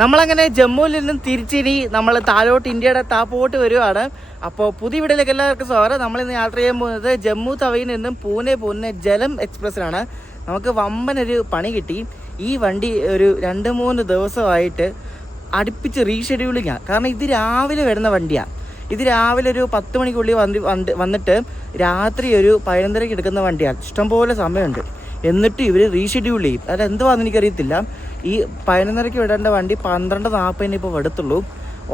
നമ്മളങ്ങനെ ജമ്മുവിൽ നിന്നും തിരിച്ചിനി നമ്മൾ താഴോട്ട് ഇന്ത്യയുടെ താപ്പോട്ട് വരുവാണ്. അപ്പോൾ പുതിയ വീഡിയോയിലേക്ക് എല്ലാവർക്കും സ്വാഗതം. നമ്മളിന്ന് യാത്ര ചെയ്യാൻ പോകുന്നത് ജമ്മു തവയിൽ നിന്നും പൂനെ പോകുന്ന ജലം എക്സ്പ്രസ്സിലാണ്. നമുക്ക് വമ്പനൊരു പണി കിട്ടി. ഈ വണ്ടി ഒരു 2-3 ദിവസമായിട്ട് അടുപ്പിച്ച് റീഷെഡ്യൂളിങ്ങാണ്. കാരണം ഇത് രാവിലെ വരുന്ന വണ്ടിയാണ്. ഇത് രാവിലെ ഒരു 10 മണിക്കുള്ളിൽ വന്നിട്ട് രാത്രി ഒരു 11:30 എടുക്കുന്ന വണ്ടിയാണ്. ഇഷ്ടംപോലെ സമയമുണ്ട്. എന്നിട്ട് ഇവർ റീഷെഡ്യൂൾ ചെയ്യും. അത് എന്തുവാണെന്ന് എനിക്കറിയത്തില്ല. ഈ 11:30 വിടേണ്ട വണ്ടി 12:40 ഇപ്പോൾ എടുത്തുള്ളൂ.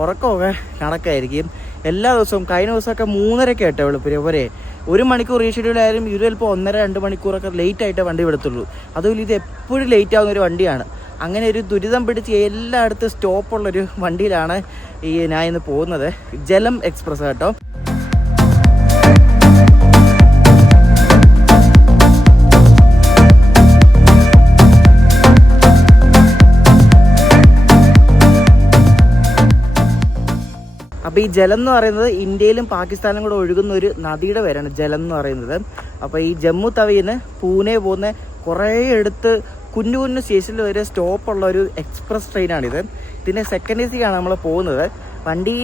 ഉറക്കമൊക്കെ കണക്കായിരിക്കും. എല്ലാ ദിവസവും കഴിഞ്ഞ ദിവസമൊക്കെ 3:30 കേട്ടോ വെളുപ്പിന് ഒരേ 1 മണിക്കൂർ റീഷെഡ്യൂൾ ആയാലും ഇത് ചിലപ്പോൾ 1.5-2 മണിക്കൂറൊക്കെ ലേറ്റ് ആയിട്ടേ വണ്ടി എടുത്തുള്ളൂ. അതുപോലെ ഇത് എപ്പോഴും ലേറ്റ് ആവുന്ന ഒരു വണ്ടിയാണ്. അങ്ങനെ ഒരു ദുരിതം പിടിച്ച് എല്ലായിടത്തും സ്റ്റോപ്പുള്ളൊരു വണ്ടിയിലാണ് ഞാൻ ഇന്ന് പോകുന്നത്. ജലം എക്സ്പ്രസ് കേട്ടോ. അപ്പോൾ ഈ ജലം എന്ന് പറയുന്നത് ഇന്ത്യയിലും പാകിസ്ഥാനിലും കൂടെ ഒഴുകുന്ന ഒരു നദിയുടെ പേരാണ് ജലം എന്ന് പറയുന്നത്. അപ്പോൾ ഈ ജമ്മു തവിയിൽ നിന്ന് പൂനെ പോകുന്ന കുറേ എടുത്ത് കുഞ്ഞു കുഞ്ഞു സ്റ്റേഷനിൽ വരെ സ്റ്റോപ്പുള്ള ഒരു എക്സ്പ്രസ് ട്രെയിനാണിത്. ഇതിൻ്റെ സെക്കൻഡ് AC ആണ് നമ്മൾ പോകുന്നത്. വണ്ടി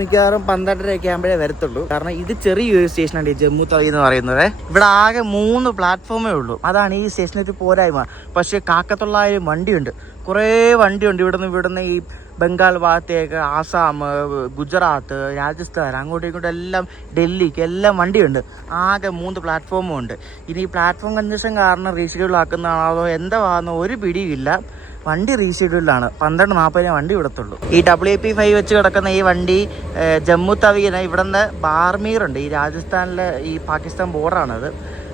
മിക്കവാറും 12:30 ആകുമ്പോഴേ വരത്തുള്ളൂ. കാരണം ഇത് ചെറിയൊരു സ്റ്റേഷനാണ് ഈ ജമ്മു തവി എന്ന് പറയുന്നത്. ഇവിടെ ആകെ 3 പ്ലാറ്റ്ഫോമേ ഉള്ളൂ. അതാണ് ഈ സ്റ്റേഷനൊരു പോരായ്മ. പക്ഷേ കാക്കത്തൊള്ളായിരം വണ്ടിയുണ്ട്, കുറേ വണ്ടിയുണ്ട്. ഇവിടുന്ന് ഈ ബംഗാൾ ഭാഗത്തേക്ക്, ആസാം, ഗുജറാത്ത്, രാജസ്ഥാൻ, അങ്ങോട്ടും ഇങ്ങോട്ടും എല്ലാം, ഡൽഹിക്ക് എല്ലാം വണ്ടിയുണ്ട്. ആകെ 3 പ്ലാറ്റ്ഫോമും ഉണ്ട്. ഇനി ഈ പ്ലാറ്റ്ഫോം കണ്ടീഷൻ കാരണം റീഷെഡ്യൂൾ ആക്കുന്നതാണോ അതോ എന്താണെന്നോ ഒരു പിടിയില്ല. വണ്ടി റീഷെഡ്യൂളിലാണ്. 12:40 വണ്ടി വിടത്തുള്ളൂ. ഈ WP5 വെച്ച് കിടക്കുന്ന ഈ വണ്ടി ജമ്മു തവിന്ന് ഇവിടുന്ന് ബാർമീറുണ്ട്, ഈ രാജസ്ഥാനിലെ ഈ പാകിസ്ഥാൻ ബോർഡറാണത്.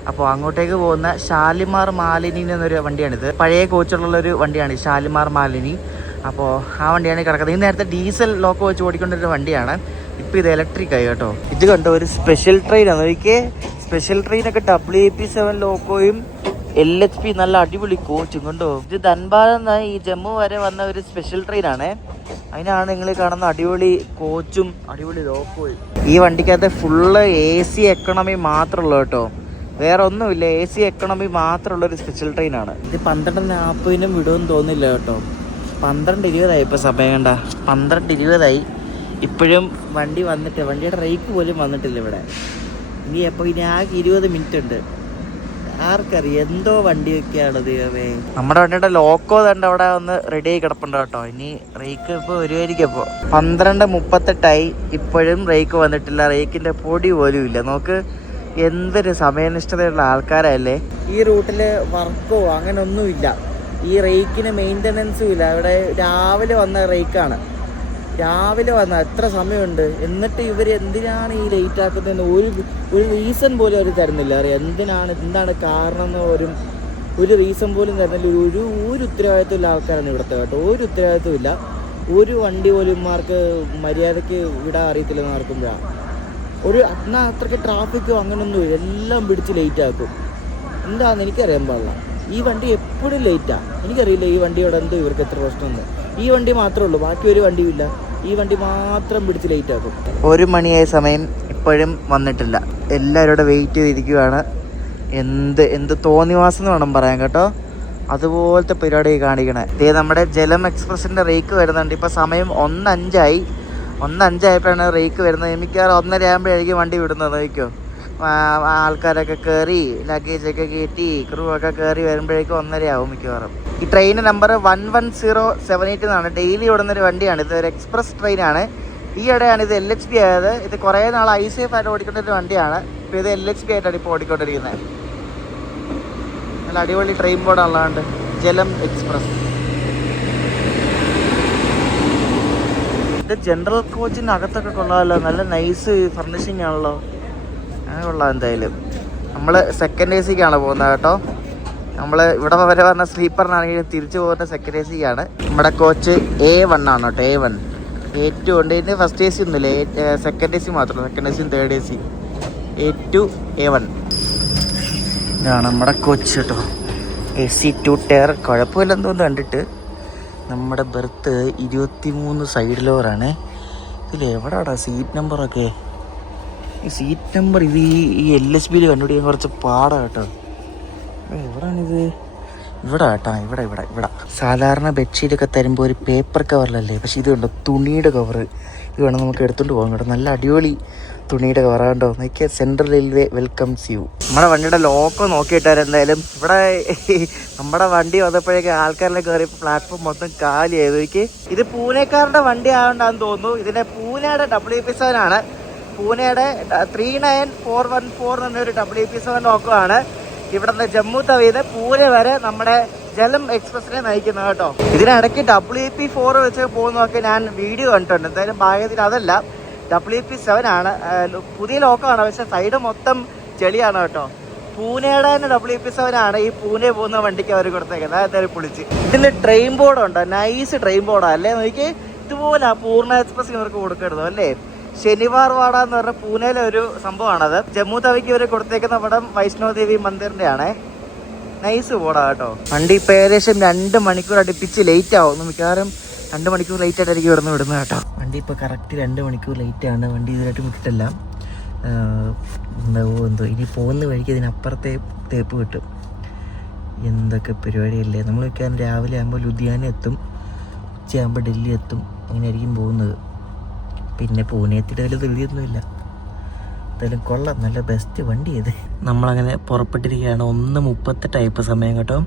അപ്പോൾ അങ്ങോട്ടേക്ക് പോകുന്ന ഷാലിമാർ മാലിനി എന്നൊരു വണ്ടിയാണിത്. പഴയ കോച്ചുള്ളൊരു വണ്ടിയാണ് ഈ ഷാലിമാർ മാലിനി. അപ്പോൾ ആ വണ്ടിയാണ് കിടക്കുന്നത്. ഈ നേരത്തെ ഡീസൽ ലോക്കോ വെച്ച് ഓടിക്കൊണ്ടൊരു വണ്ടിയാണ്. ഇപ്പോൾ ഇത് ഇലക്ട്രിക് ആയി കേട്ടോ. ഇത് കണ്ടോ, ഒരു സ്പെഷ്യൽ ട്രെയിനാണ്. എനിക്ക് സ്പെഷ്യൽ ട്രെയിനൊക്കെ WP7 ലോക്കോയും LHP നല്ല അടിപൊളി കോച്ചും കണ്ടോ. ഇത് ധൻബാദിൽ നിന്ന് ഈ ജമ്മു വരെ വന്ന ഒരു സ്പെഷ്യൽ ട്രെയിനാണ്. അതിനാണ് നിങ്ങൾ കാണുന്ന അടിപൊളി കോച്ചും അടിപൊളി ലോക്കോയും. ഈ വണ്ടിക്കകത്ത് ഫുള്ള് AC എക്കണോമി മാത്രമുള്ളൂ കേട്ടോ, വേറെ ഒന്നുമില്ല. AC എക്കണോമി മാത്രമുള്ളൊരു സ്പെഷ്യൽ ട്രെയിനാണ്. ഇത് 12:40 വിടുമെന്ന് തോന്നില്ല കേട്ടോ. 12:20 ഇപ്പോൾ സമയം കണ്ട 12:20. ഇപ്പോഴും വണ്ടി വന്നിട്ട്, വണ്ടിയുടെ റേക്ക് പോലും വന്നിട്ടില്ല ഇവിടെ. ഇനി ആകെ 20 മിനിറ്റ് ഉണ്ട്. ആർക്കറിയാം എന്തോ വണ്ടിയൊക്കെയാണ് ദൈവമേ. നമ്മുടെ വണ്ടിയുടെ ലോക്കോ തന്നെ അവിടെ ഒന്ന് റെഡി ആയി കിടപ്പുണ്ട് കേട്ടോ. ഇനി റേക്ക് ഇപ്പോൾ വരുമായിരിക്കും. അപ്പോൾ 12:38 ഇപ്പോഴും റേക്ക് വന്നിട്ടില്ല. റേക്കിൻ്റെ പൊടി പോലും ഇല്ല. നോക്ക്, എന്തൊരു സമയനിഷ്ഠതയുള്ള ആൾക്കാരല്ലേ. ഈ റൂട്ടിൽ വർക്കോ അങ്ങനെ ഒന്നുമില്ല. ഈ റേക്കിന് മെയിൻ്റനൻസും ഇല്ല. ഇവിടെ രാവിലെ വന്ന റേക്കാണ്. രാവിലെ വന്ന എത്ര സമയമുണ്ട്. എന്നിട്ട് ഇവർ എന്തിനാണ് ഈ ലേറ്റ് ആക്കുന്നതെന്ന് ഒരു റീസൺ പോലും അവർ തരുന്നില്ല. അറിയാം എന്താണ് കാരണം എന്ന് ഒരു റീസൺ പോലും തരുന്നില്ല. ഒരു ഉത്തരവാദിത്വമില്ല ആൾക്കാരാണ് ഇവിടുത്തെ കേട്ടോ. ഒരു ഉത്തരവാദിത്വം ഇല്ല. ഒരു വണ്ടി പോലും മാർക്ക് മര്യാദയ്ക്ക് വിടാൻ അറിയത്തില്ലെന്ന് ആർക്കുമ്പോഴാണ്. എന്നാൽ അത്രയ്ക്ക് ട്രാഫിക്കോ അങ്ങനൊന്നും എല്ലാം പിടിച്ച് ലേറ്റ് ആക്കും. എന്താണെന്ന് എനിക്കറിയാൻ പാടില്ല. ഈ വണ്ടി എപ്പോഴും ലേറ്റാണ്. എനിക്കറിയില്ല ഈ വണ്ടിയോട് എന്തോ ഇവർക്ക് എത്ര പ്രശ്നമുണ്ട്. ഈ വണ്ടി മാത്രമേ ഉള്ളൂ, ബാക്കി ഒരു വണ്ടിയും ഇല്ല. ഈ വണ്ടി മാത്രം പിടിച്ച് ലേറ്റ് ആക്കും. 1 മണിയായ സമയം ഇപ്പോഴും വന്നിട്ടില്ല. എല്ലാവരും ഇവിടെ വെയിറ്റ് ചെയ്തിരിക്കുകയാണ്. എന്ത് തോന്നിവാസം എന്ന് വേണം പറയാൻ കേട്ടോ. അതുപോലത്തെ പരിപാടി കാണിക്കണേ. ഇതേ നമ്മുടെ ജലം എക്സ്പ്രസിൻ്റെ റേക്ക് വരുന്നുണ്ട്. ഇപ്പോൾ സമയം 1:05 1:05 റേക്ക് വരുന്നത്. മിക്കവാറും 1:30 ആകുമ്പോഴായിരിക്കും വണ്ടി വിടുന്നത്. നോക്കിയോ, ആൾക്കാരൊക്കെ കയറി ലഗേജൊക്കെ കയറ്റി ക്രൂ ഒക്കെ കയറി വരുമ്പോഴേക്കും 1:30 ആവും മിക്കവാറും. ഈ ട്രെയിൻ നമ്പർ 11078 എന്നാണ്. ഡെയിലി ഓടുന്നൊരു വണ്ടിയാണ്. ഇത് ഒരു എക്സ്പ്രസ് ട്രെയിനാണ്. ഈയിടെയാണ് ഇത് LHP ആയത്. ഇത് കുറേ നാൾ ISAF ആയിട്ട് ഓടിക്കൊണ്ടൊരു വണ്ടിയാണ്. ഇപ്പോൾ ഇത് LHP ആയിട്ടാണ് ഇപ്പോൾ ഓടിക്കൊണ്ടിരിക്കുന്നത്. നല്ല അടിപൊളി ട്രെയിൻ ബോർഡുള്ളതുകൊണ്ട് ജലം എക്സ്പ്രസ്. ഇത് ജനറൽ കോച്ചിൻ്റെ അകത്തൊക്കെ കൊള്ളാമല്ലോ. നല്ല നൈസ് ഫർണിഷിംഗ് ആണല്ലോ. അങ്ങനെ കൊള്ളാം. എന്തായാലും നമ്മൾ സെക്കൻഡ് ACക്കാണ് പോകുന്നത് കേട്ടോ. നമ്മൾ ഇവിടെ വരെ പറഞ്ഞ സ്ലീപ്പറിനാണെങ്കിൽ തിരിച്ചു പോകുന്ന സെക്കൻഡ് ACക്കാണ്. നമ്മുടെ കോച്ച് A1 ആണ് കേട്ടോ. A1 A2 ഉണ്ട്. ഇതിന് ഫസ്റ്റ് AC ഒന്നുമില്ല, സെക്കൻഡ് AC മാത്രം. Second AC third AC A2 A1 ഇതാണ് നമ്മുടെ കോച്ച് കേട്ടോ. AC 2 ടയർ കുഴപ്പമില്ലെന്ന് തോന്നുന്നു കണ്ടിട്ട്. നമ്മുടെ ബെർത്ത് 23 സൈഡ് ലോവറാണ്. ഇതിൽ എവിടെയാടാ സീറ്റ് നമ്പറൊക്കെ? ഈ സീറ്റ് നമ്പർ ഇത് ഈ LHPയിൽ കണ്ടുപിടിക്കാൻ കുറച്ച് പാടാണ് കേട്ടോ. എവിടെയാണിത്? ഇവിടെ കേട്ടാ, ഇവിടെ ഇവിടെ ഇവിടെ സാധാരണ ബെഡ്ഷീറ്റൊക്കെ തരുമ്പോൾ ഒരു പേപ്പർ കവറിലല്ലേ, പക്ഷെ ഇത് കണ്ടോ തുണിയുടെ കവറ്. ഇത് വേണം നമുക്ക് എടുത്തുകൊണ്ട് പോകാൻ കേട്ടോ. നല്ല അടിപൊളി തുണിയുടെ കവറാണ്ടോ. നോക്കിയാൽ സെൻട്രൽ റെയിൽവേ വെൽക്കംസ് യു. നമ്മുടെ വണ്ടിയുടെ ലോക്കോ നോക്കിയിട്ടാണ് എന്തായാലും. ഇവിടെ നമ്മുടെ വണ്ടി വന്നപ്പോഴേക്ക് ആൾക്കാരെല്ലാം കയറി പ്ലാറ്റ്ഫോം മൊത്തം കാലി ആയതൊക്കെ. ഇത് പൂനെക്കാരുടെ വണ്ടി ആയതുകൊണ്ടാന്ന് തോന്നുന്നു. ഇതിന്റെ പൂനെയുടെ WP7 ആണ്. പൂനെയുടെ 39414 എന്നൊരു WP7 ലോക്കോ ആണ്. ഇവിടുന്ന് ജമ്മു തവിന്ന് പൂനെ വരെ നമ്മുടെ ജലം എക്സ്പ്രസിനെ നയിക്കുന്നത് കേട്ടോ. ഇതിനിടയ്ക്ക് WP4 വെച്ച് പോകുന്നതൊക്കെ ഞാൻ വീഡിയോ കണ്ടിട്ടുണ്ട്. എന്തായാലും ഭാഗ്യത്തിന് അതല്ല, WP7 ആണ്. പുതിയ ലോക്കമാണ്, പക്ഷെ സൈഡ് മൊത്തം ചെളിയാണ് കേട്ടോ. പൂനെയുടെ തന്നെ WP7 ആണ് ഈ പൂനെ പോകുന്ന വണ്ടിക്ക് അവർ കൊടുത്തേക്കുന്നത്. അതായത് പൊളിച്ച്. ഇതിന് ട്രെയിൻ ബോർഡ് ഉണ്ടോ, നൈസ് ട്രെയിൻ ബോർഡാണ് അല്ലേ. നോക്കി ഇതുപോലെ പൂർണ്ണ എക്സ്പ്രസിന് ഇവർക്ക് കൊടുക്കരുത് അല്ലേ. ശനിവാർ വാട എന്ന് പറഞ്ഞ പൂനെയിലെ ഒരു സംഭവമാണത്. ജമ്മു തവിക്ക് ഇവർ കൊടുത്തേക്കുന്ന പടം വൈഷ്ണോ ദേവി മന്ദിറിന്റെ ആണ്. നൈസ് ബോർഡാ കേട്ടോ. വണ്ടി ഇപ്പൊ ഏകദേശം 2 മണിക്കൂർ അടുപ്പിച്ച് ലേറ്റ് ആവും. മിക്കവാറും 2 മണിക്കൂർ ലേറ്റ് ആയിട്ടായിരിക്കും ഇവിടുന്ന് വിടുന്നത് കേട്ടോ. വണ്ടി ഇപ്പൊ കറക്റ്റ് 2 മണിക്കൂർ ലേറ്റ് ആണ്. വണ്ടി ഇതിനായിട്ട് വിട്ടിട്ടില്ല. എന്തോ ഇനി പോകുന്ന വഴിക്ക് ഇതിനപ്പുറത്തെ തേപ്പ് കിട്ടും. എന്തൊക്കെ പരിപാടിയല്ലേ. നമ്മൾ മിക്കവാറും രാവിലെ ആകുമ്പോൾ ലുധിയാന എത്തും, ഉച്ചയാകുമ്പോൾ ഡൽഹി എത്തും. അങ്ങനെയായിരിക്കും പോകുന്നത്. പിന്നെ പൂനെ എത്തിയിട്ട് വലിയ ധൃതിയൊന്നുമില്ല. എന്തായാലും കൊള്ളാം, നല്ല ബെസ്റ്റ് വണ്ടി ഇത്. നമ്മളങ്ങനെ പുറപ്പെട്ടിരിക്കുകയാണ്. 1:38 സമയം കേട്ടോ.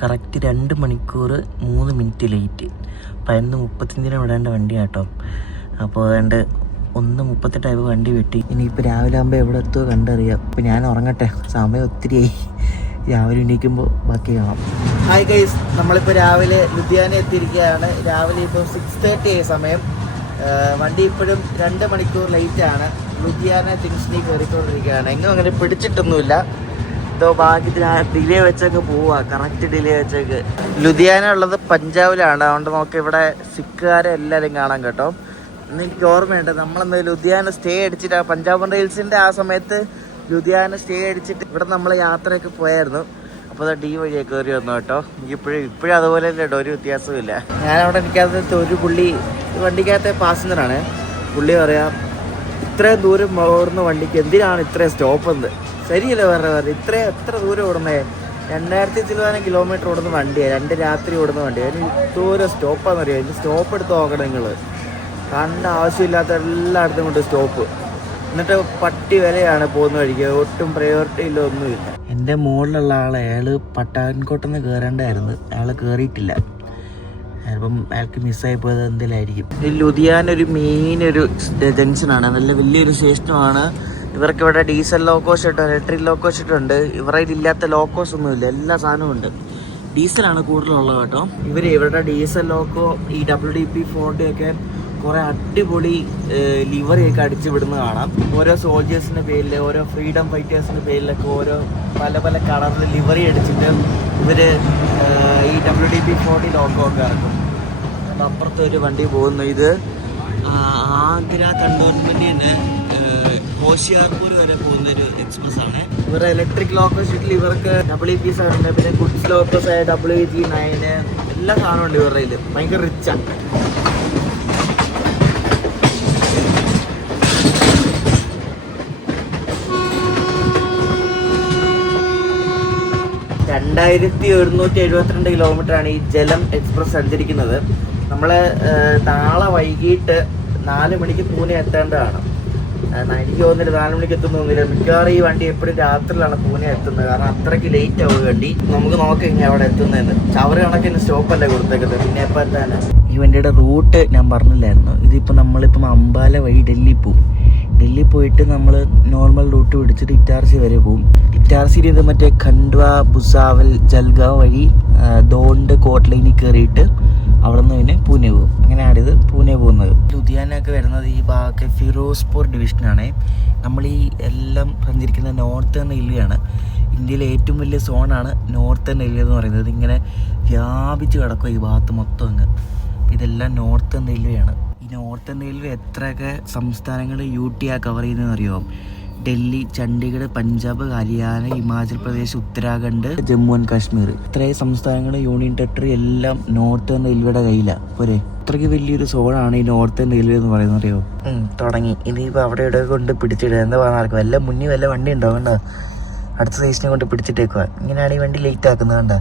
കറക്റ്റ് 2 മണിക്കൂർ 3 മിനിറ്റ് ലേറ്റ്. 11:35 വിടേണ്ട വണ്ടിയാണ് കേട്ടോ. അപ്പോൾ അതുകൊണ്ട് 1:38 വണ്ടി വെട്ടി. ഇനിയിപ്പോൾ രാവിലെ ആകുമ്പോൾ എവിടെ എത്തുമോ കണ്ടറിയാം. അപ്പോൾ ഞാൻ ഉറങ്ങട്ടെ, സമയം ഒത്തിരിയായി. രാവിലെ എണീക്കുമ്പോൾ ബാക്കി കാണാം. ഹായ് ഗൈസ്, നമ്മളിപ്പോൾ രാവിലെ ലുധിയാന എത്തിയിരിക്കുകയാണ്. രാവിലെ ഇപ്പോൾ 6:30 സമയം. വണ്ടി ഇപ്പോഴും 2 മണിക്കൂർ ലേറ്റാണ്. ലുധിയാന ജംഗ്ഷനിൽ കയറിക്കൊണ്ടിരിക്കുകയാണ്. എങ്ങും അങ്ങനെ പിടിച്ചിട്ടൊന്നുമില്ല. ഇതോ ഭാഗ്യത്തിന് ഡിലേ വെച്ചൊക്കെ പോവുക. കറക്റ്റ് ഡിലേ വെച്ചേക്ക്. ലുധിയാന ഉള്ളത് പഞ്ചാബിലാണ്. അതുകൊണ്ട് നമുക്ക് ഇവിടെ സിഖുകാരെ എല്ലാവരും കാണാം കേട്ടോ. ഇന്ന് എനിക്ക് ഓർമ്മയുണ്ട്, നമ്മളന്ന് ലുധിയാന സ്റ്റേ അടിച്ചിട്ട് പഞ്ചാബ് റെയിൽസിൻ്റെ ആ സമയത്ത് ലുധിയാന സ്റ്റേ അടിച്ചിട്ട് ഇവിടെ നമ്മൾ യാത്രയൊക്കെ പോയായിരുന്നു. അപ്പോൾ അത് വഴിയൊക്കെ കയറി വന്നു കേട്ടോ. ഇപ്പോഴും അതുപോലെ തന്നെ കേട്ടോ, ഒരു വ്യത്യാസവും ഇല്ല. ഞാനവിടെ എനിക്കകത്ത് ഒരു പുള്ളി വണ്ടിക്കകത്തെ പാസഞ്ചറാണ്. പുള്ളി പറയാം, ഇത്രയും ദൂരം ഓടുന്ന വണ്ടിക്ക് എന്തിനാണ് ഇത്രയും സ്റ്റോപ്പ് എന്ന്. ശരിയല്ലേ പറഞ്ഞ എത്ര ദൂരം ഓടുന്നേ. 2000 കിലോമീറ്റർ ഓടുന്ന വണ്ടിയാണ്. 2 രാത്രി ഓടുന്ന വണ്ടിയാണ്. അതിന് ദൂരം സ്റ്റോപ്പാണെന്നറിയാം. അതിന് സ്റ്റോപ്പ് എടുത്ത് നോക്കണം നിങ്ങൾ. കണ്ട ആവശ്യമില്ലാത്ത എല്ലായിടത്തും കൊണ്ട് സ്റ്റോപ്പ്. എന്നിട്ട് പട്ടി വിലയാണ് പോകുന്ന വഴിക്ക്. ഒട്ടും പ്രയോറിറ്റി ഇല്ല, ഒന്നുമില്ല. എൻ്റെ മുകളിലുള്ള ആൾ, അയാൾ പട്ടാൻകോട്ടെന്ന് കയറേണ്ടായിരുന്നു. അയാൾ കയറിയിട്ടില്ല. അപ്പം അയാൾക്ക് മിസ്സായി പോയത് എന്തെങ്കിലായിരിക്കും. ഈ ലുധിയാന ഒരു മെയിൻ ഒരു ജംഗ്ഷനാണ്. നല്ല വലിയൊരു സ്റ്റേഷനുമാണ്. ഇവർക്ക് ഇവിടെ ഡീസൽ ലോക്കോസ് ഉണ്ട്, ഇലക്ട്രിക് ലോക്കോസ് ഉണ്ട്. ഇവരുടെ ഇല്ലാത്ത ലോക്കോസ് ഒന്നുമില്ല, എല്ലാ സാധനവും ഉണ്ട്. ഡീസലാണ് കൂടുതലുള്ളത് കേട്ടോ. ഇവരുടെ ഡീസൽ ലോക്കോ ഈ WDP-40 ഒക്കെ കുറേ അടിപൊളി ലിവറിയൊക്കെ അടിച്ചു വിടുന്ന കാണാം. ഓരോ സോൾജേഴ്സിൻ്റെ പേരിൽ, ഓരോ ഫ്രീഡം ഫൈറ്റേഴ്സിൻ്റെ പേരിലൊക്കെ ഓരോ പല പല കളറിൽ ലിവറി അടിച്ചിട്ട് ഇവർ ഈ WDP-40 ലോക്കോ ഒക്കെ ഇറക്കും. അപ്പം അപ്പുറത്ത് ഒരു വണ്ടി പോകുന്നു. ഇത് ആഗ്ര കണ്ടോൺമെൻറ് തന്നെ ഹോഷിയാർപൂർ വരെ പോകുന്നൊരു എക്സ്പ്രസ് ആണ്. ഇവരുടെ ഇലക്ട്രിക് ലോക്കോ ഷീറ്റിൽ ഇവർക്ക് WP7 ഉണ്ട്, പിന്നെ ഗുഡ്സ് ലോക്കോസ് ആയ WG9 എല്ലാ സാധനവും ഉണ്ട് ഇവരുടെ കയ്യിൽ. ഭയങ്കര റിച്ചാണ്. കിലോമീറ്ററാണ് ഈ ജലം എക്സ്പ്രസ് സഞ്ചരിക്കുന്നത്. നമ്മൾ നാളെ വൈകിട്ട് 4 മണിക്ക് പൂനെ എത്തേണ്ടതാണ്. എനിക്ക് തോന്നുന്നില്ല 4 മണിക്ക് എത്തുന്നൊന്നുമില്ല. മിക്കവാറും ഈ വണ്ടി എപ്പോഴും രാത്രിയിലാണ് പൂനെ എത്തുന്നത്. കാരണം അത്രയ്ക്ക് ലേറ്റ് ആവും വണ്ടി. നമുക്ക് നോക്കാം ഇങ്ങനെ അവിടെ എത്തുന്നതെന്ന്. ചവറ് കണക്കിന് സ്റ്റോപ്പല്ലേ കൊടുത്തേക്കുന്നത്. പിന്നെ എപ്പോൾ എത്താനാ. ഈ വണ്ടിയുടെ റൂട്ട് ഞാൻ പറഞ്ഞില്ലായിരുന്നു. ഇതിപ്പോൾ നമ്മളിപ്പം അംബാല വഴി ഡൽഹി പോവും. ഡൽഹി പോയിട്ട് നമ്മൾ നോർമൽ റൂട്ട് പിടിച്ചിട്ട് ഇറ്റാർസി വരെ പോകും. ഇറ്റാർസിയിൽ ഇത് മറ്റേ ഖണ്ഡ്വ, ഭുസാവൽ, ജൽഗാവ് വഴി ദോണ്ട് കോട്ട്ലൈനിൽ കയറിയിട്ട് അവിടെ നിന്ന് പിന്നെ പൂനെ പോകും. അങ്ങനെയാണ് ഇത് പൂനെ പോകുന്നത്. ലുധിയാനൊക്കെ വരുന്നത് ഈ ഭാഗത്ത് ഫിറോസ്പൂർ ഡിവിഷനാണ്. നമ്മൾ ഈ എല്ലാം സഞ്ചരിക്കുന്ന നോർത്തേൺ റെയിൽവേയാണ്. ഇന്ത്യയിലെ ഏറ്റവും വലിയ സോണാണ് നോർത്തേൺ റെയിൽവേ എന്ന് പറയുന്നത്. ഇങ്ങനെ വ്യാപിച്ച് കിടക്കും ഈ ഭാഗത്ത് മൊത്തം അങ്ങ്. ഇതെല്ലാം നോർത്തേൺ റെയിൽവേയാണ്. ഈ നോർത്തേൺ റെയിൽവേ എത്രയൊക്കെ സംസ്ഥാനങ്ങൾ UT കവർ ചെയ്യുന്നതെന്ന് അറിയുമോ? ഡൽഹി, ചണ്ഡീഗഡ്, പഞ്ചാബ്, ഹരിയാന, ഹിമാചൽ പ്രദേശ്, ഉത്തരാഖണ്ഡ്, ജമ്മു ആൻഡ് കാശ്മീർ, ഇത്രയും സംസ്ഥാനങ്ങൾ, യൂണിയൻ ടെറിട്ടറി എല്ലാം നോർത്തേൺ റെയിൽവേയുടെ കയ്യിലാണ്. പോരെ, അത്രയ്ക്ക് വലിയൊരു സോണാണ് ഈ നോർത്തേൺ റെയിൽവേ എന്ന് പറയുന്നത് അറിയോ? തുടങ്ങി. ഇനിയിപ്പോൾ അവിടെ ഇവിടെ കൊണ്ട് പിടിച്ചിടുക. എന്താ പറഞ്ഞാൽ വല്ല മുന്നിൽ വല്ല വണ്ടി ഉണ്ടാവും. കണ്ട അടുത്ത സ്റ്റേഷനെ കൊണ്ട് പിടിച്ചിട്ടേക്കുക. ഇങ്ങനെയാണ് ഈ വണ്ടി ലേറ്റ് ആക്കുന്നത്. കണ്ട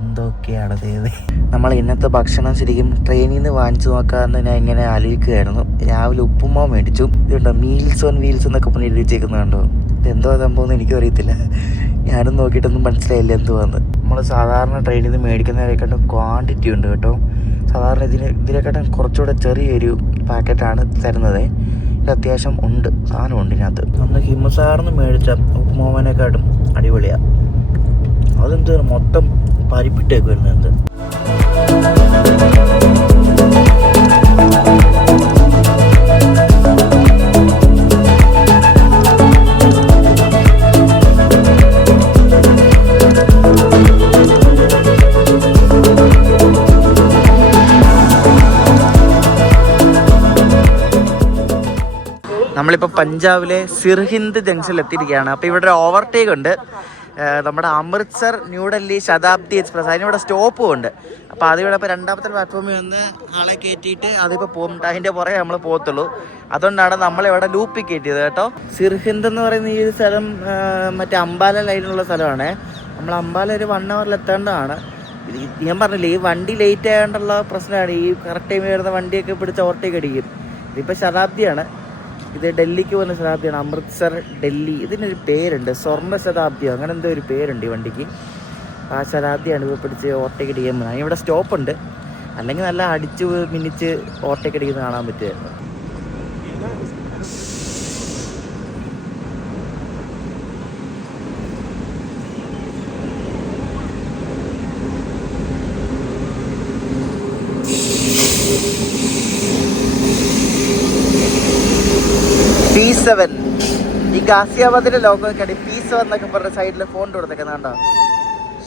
എന്തൊക്കെയാണ് ദൈവമേ. നമ്മൾ ഇന്നത്തെ ഭക്ഷണം ശരിക്കും ട്രെയിനിൽ നിന്ന് വാങ്ങിച്ചു നോക്കാമെന്ന് ഞാൻ ഇങ്ങനെ ആലോചിക്കുകയായിരുന്നു. രാവിലെ ഉപ്പുമാവ് മേടിച്ചു. ഇതുണ്ടോ മീൽസ് ഓൺ വീൽസ് എന്നൊക്കെ പറഞ്ഞ് എഴുതി വെച്ചേക്കുന്നുണ്ടോ? ഇതെന്തോ സംഭവം എന്ന് എനിക്കും അറിയത്തില്ല. ഞാനും നോക്കിയിട്ടൊന്നും മനസ്സിലായില്ല എന്തുവാന്ന്. നമ്മൾ സാധാരണ ട്രെയിനിൽ നിന്ന് മേടിക്കുന്നതിനെക്കാട്ടും ക്വാണ്ടിറ്റി ഉണ്ട് കേട്ടോ. സാധാരണ ഇതിനെക്കാട്ടും കുറച്ചുകൂടെ ചെറിയൊരു പാക്കറ്റാണ് തരുന്നത്. ഇത് അത്യാവശ്യം ഉണ്ട്, സാധനമുണ്ട് ഇതിനകത്ത്. അന്ന് ഹിമസാറിന് മേടിച്ച ഉപ്പുമാവനെക്കാട്ടും അടിപൊളിയാണ്. അതെന്ത് മൊത്തം പരിപ്പിട്ടേക്ക് വരുന്നത്. നമ്മളിപ്പോൾ പഞ്ചാബിലെ സിർഹിന്ദ് ജംഗ്ഷനിൽ എത്തിയിരിക്കുകയാണ്. അപ്പോൾ ഇവിടെ ഒരു ഓവർടേക്ക് ഉണ്ട്. നമ്മുടെ അമൃത്സർ ന്യൂഡൽഹി ശതാബ്ദി എക്സ്പ്രസ്, അതിനിവിടെ സ്റ്റോപ്പും ഉണ്ട്. അപ്പോൾ അതിവിടെ ഇപ്പോൾ രണ്ടാമത്തെ പ്ലാറ്റ്ഫോമിൽ വന്ന് ആളെ കയറ്റിയിട്ട് അതിപ്പോൾ പോകും. അതിൻ്റെ പുറകെ നമ്മൾ പോകത്തുള്ളൂ. അതുകൊണ്ടാണ് നമ്മളിവിടെ ലൂപ്പിൽ കയറ്റിയത് കേട്ടോ. സിർഹിന്ദ് എന്ന് പറയുന്ന ഈ സ്ഥലം മറ്റേ അംബാല ലൈനിലുള്ള സ്ഥലമാണ്. നമ്മൾ അംബാല ഒരു 1 hour എത്തേണ്ടതാണ്. ഞാൻ പറഞ്ഞില്ലേ, ഈ വണ്ടി ലേറ്റ് ആയതുകൊണ്ടുള്ള പ്രശ്നമാണ്. ഈ കറക്റ്റ് ടൈമിൽ വരുന്ന വണ്ടിയൊക്കെ പിടിച്ച് ഓവർടേക്ക് അടിക്കും. ഇതിപ്പോൾ ശതാബ്ദിയാണ്. ഇത് ഡൽഹിക്ക് പോകുന്ന ശതാബ്ദിയാണ്, അമൃത്സർ ഡൽഹി. ഇതിനൊരു പേരുണ്ട്, സ്വർണ്ണ ശതാബ്ദിയോ അങ്ങനെ എന്തോ ഒരു പേരുണ്ട് ഈ വണ്ടിക്ക്. ആ ശതാബ്ദിയാണ് ഇത് പിടിച്ച് ഓവർടേക്ക് അടിക്കാൻ പോകുന്നത്. ഇവിടെ സ്റ്റോപ്പുണ്ട്, അല്ലെങ്കിൽ നല്ല അടിച്ച് മിനിച്ച് ഓവർടേക്ക് അടിക്കുന്നത് കാണാൻ പറ്റുമായിരുന്നു. P7 ഈ ഗാസിയാബാദിന്റെ ലോഗോ ഒക്കെ P7 എന്നൊക്കെ പറഞ്ഞ സൈഡിൽ ഫോൺ കൊടുത്തേക്കുന്നത് കണ്ടോ.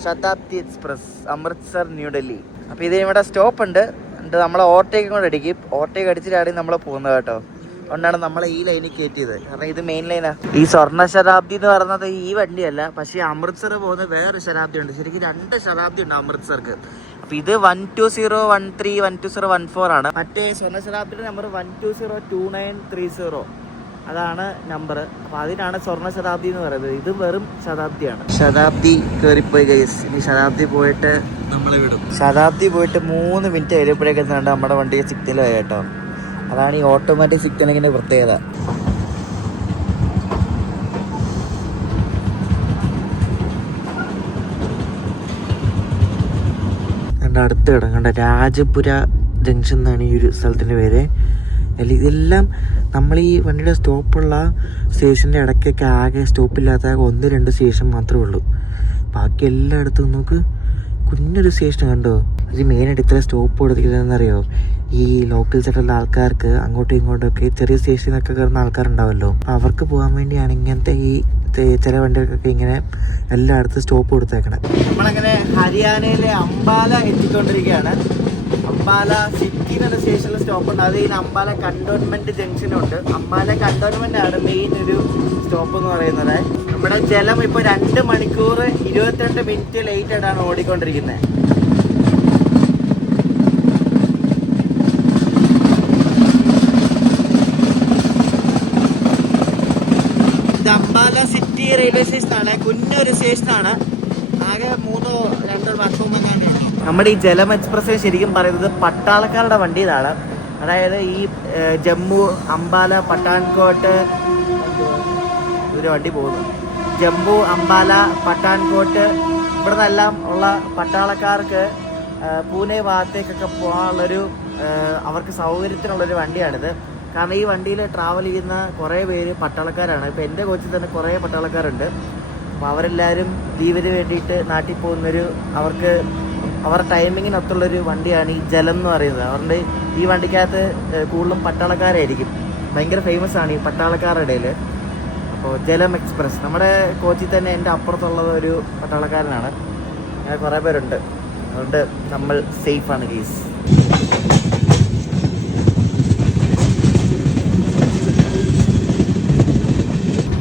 ശതാബ്ദി എക്സ്പ്രസ് അമൃത്സർ ന്യൂഡൽഹി. അപ്പോൾ ഇത് ഇവിടെ സ്റ്റോപ്പ് ഉണ്ട്. എന്നിട്ട് നമ്മളെ ഓവർടേക്ക് കൊണ്ട് അടിക്കും. ഓവർടേക്ക് അടിച്ചിട്ടാണ് നമ്മൾ പോകുന്നത് കേട്ടോ. അതുകൊണ്ടാണ് നമ്മളെ ഈ ലൈനിൽ കയറ്റിയത്. കാരണം ഇത് മെയിൻ ലൈനാണ്. ഈ സ്വർണ്ണ ശതാബ്ദി എന്ന് പറയുന്നത് ഈ വണ്ടിയല്ല, പക്ഷേ അമൃത്സർ പോകുന്ന വേറെ ശതാബ്ദി ഉണ്ട്. ശരിക്കും 2 ശതാബ്ദി ഉണ്ട് അമൃത്സർക്ക്. അപ്പോൾ ഇത് 12013 12014 ആണ്. മറ്റേ സ്വർണ്ണ ശതാബ്ദിയുടെ നമ്പർ 1202930 അതാണ് നമ്പർ. അപ്പോൾ അതിനാണ് സ്വർണ്ണ ശതാബ്ദി എന്ന് പറയുന്നത്. ഇത് വെറും ശതാബ്ദിയാണ്. ശതാബ്ദി കയറിപ്പോയി ഗൈസ്. ഇനി ശതാബ്ദി പോയിട്ട് നമ്മളെ വിടും. ശതാബ്ദി പോയിട്ട് 3 മിനിറ്റ് കഴിയുമ്പോഴേക്കും കണ്ട് നമ്മുടെ വണ്ടിക്ക് സിഗ്നൽ ആയി കേട്ടോ. അതാണ് ഈ ഓട്ടോമാറ്റിക് സിഗ്നലിങ്ങിൻ്റെ പ്രത്യേകത. അടുത്ത് കിടക്കണ്ട രാജപുര ജംഗ്ഷൻ എന്നാണ് ഈ ഒരു സ്ഥലത്തിൻ്റെ പേര്. ഇതെല്ലാം നമ്മൾ ഈ വണ്ടിയുടെ സ്റ്റോപ്പുള്ള സ്റ്റേഷൻ്റെ ഇടയ്ക്കൊക്കെ ആകെ സ്റ്റോപ്പില്ലാത്ത 1-2 സ്റ്റേഷൻ മാത്രമേ ഉള്ളൂ. ബാക്കി എല്ലായിടത്തും നമുക്ക് കുഞ്ഞൊരു സ്റ്റേഷൻ കണ്ടോ. അത് മെയിനായിട്ട് ഇത്ര സ്റ്റോപ്പ് കൊടുത്തിരിക്കുന്നതെന്നറിയോ, ഈ ലോക്കൽ സെറ്റുള്ള ആൾക്കാർക്ക് അങ്ങോട്ടും ഇങ്ങോട്ടൊക്കെ ചെറിയ സ്റ്റേഷനൊക്കെ കയറുന്ന ആൾക്കാരുണ്ടാവുമല്ലോ. അപ്പോൾ അവർക്ക് പോകാൻ വേണ്ടിയാണ് ഇങ്ങനത്തെ ഈ ചില വണ്ടികൾക്കൊക്കെ ഇങ്ങനെ എല്ലായിടത്തും സ്റ്റോപ്പ് കൊടുത്തേക്കണം. നമ്മളങ്ങനെ ഹരിയാനയിലെ അംബാല എത്തിക്കൊണ്ടിരിക്കുകയാണ്. അംബാല സിറ്റി എന്ന സ്റ്റേഷനിൽ സ്റ്റോപ്പ് ഉണ്ട്. അത് കഴിഞ്ഞ് അംബാല കണ്ടോൺമെന്റ് ജംഗ്ഷനുണ്ട്. അംബാല കണ്ടോൺമെന്റ് ആണ് മെയിൻ ഒരു സ്റ്റോപ്പ് എന്ന് പറയുന്നത്. നമ്മുടെ ജലം ഇപ്പോൾ 2 മണിക്കൂർ 22 മിനിറ്റ് ലേറ്റ് ആയിട്ടാണ് ഓടിക്കൊണ്ടിരിക്കുന്നത്. ഇത് അംബാല സിറ്റി റെയിൽവേ സ്റ്റേഷനാണ്. കുഞ്ഞൊരു സ്റ്റേഷനാണ്. ആകെ 3-2 പ്ലാറ്റ്ഫോം എങ്ങാണ്ട് ഉള്ളൂ. നമ്മുടെ ഈ ജലം എക്സ്പ്രസ് ശരിക്കും പറയുന്നത് പട്ടാളക്കാരുടെ വണ്ടി ഇതാണ്. അതായത് ഈ ജമ്മു അംബാല പട്ടാൻകോട്ട് ഒരു വണ്ടി പോകുന്നു. ജമ്മു അംബാല പട്ടാൻകോട്ട് ഇവിടെ നിന്നെല്ലാം ഉള്ള പട്ടാളക്കാർക്ക് പൂനെ ഭാഗത്തേക്കൊക്കെ പോകാനുള്ളൊരു അവർക്ക് സൗകര്യത്തിനുള്ളൊരു വണ്ടിയാണിത്. കാരണം ഈ വണ്ടിയിൽ ട്രാവൽ ചെയ്യുന്ന കുറേ പേര് പട്ടാളക്കാരാണ്. ഇപ്പോൾ എൻ്റെ കോച്ചിൽ തന്നെ കുറേ പട്ടാളക്കാരുണ്ട്. അപ്പോൾ അവരെല്ലാവരും ലീവിന് വേണ്ടിയിട്ട് നാട്ടിൽ പോകുന്നൊരു അവർക്ക് അവരുടെ ടൈമിങ്ങിനൊത്തുള്ളൊരു വണ്ടിയാണ് ഈ ജലം എന്ന് പറയുന്നത്. അവരുടെ ഈ വണ്ടിക്കകത്ത് കൂടുതലും പട്ടാളക്കാരായിരിക്കും. ഭയങ്കര ഫേമസ് ആണ് ഈ പട്ടാളക്കാരുടെ ഇടയിൽ. അപ്പോൾ ജലം എക്സ്പ്രസ് നമ്മുടെ കോച്ചിൽ തന്നെ എൻ്റെ അപ്പുറത്തുള്ളത് ഒരു പട്ടാളക്കാരനാണ്. അങ്ങനെ കുറേ പേരുണ്ട്. അതുകൊണ്ട് നമ്മൾ സേഫാണ് കേസ്.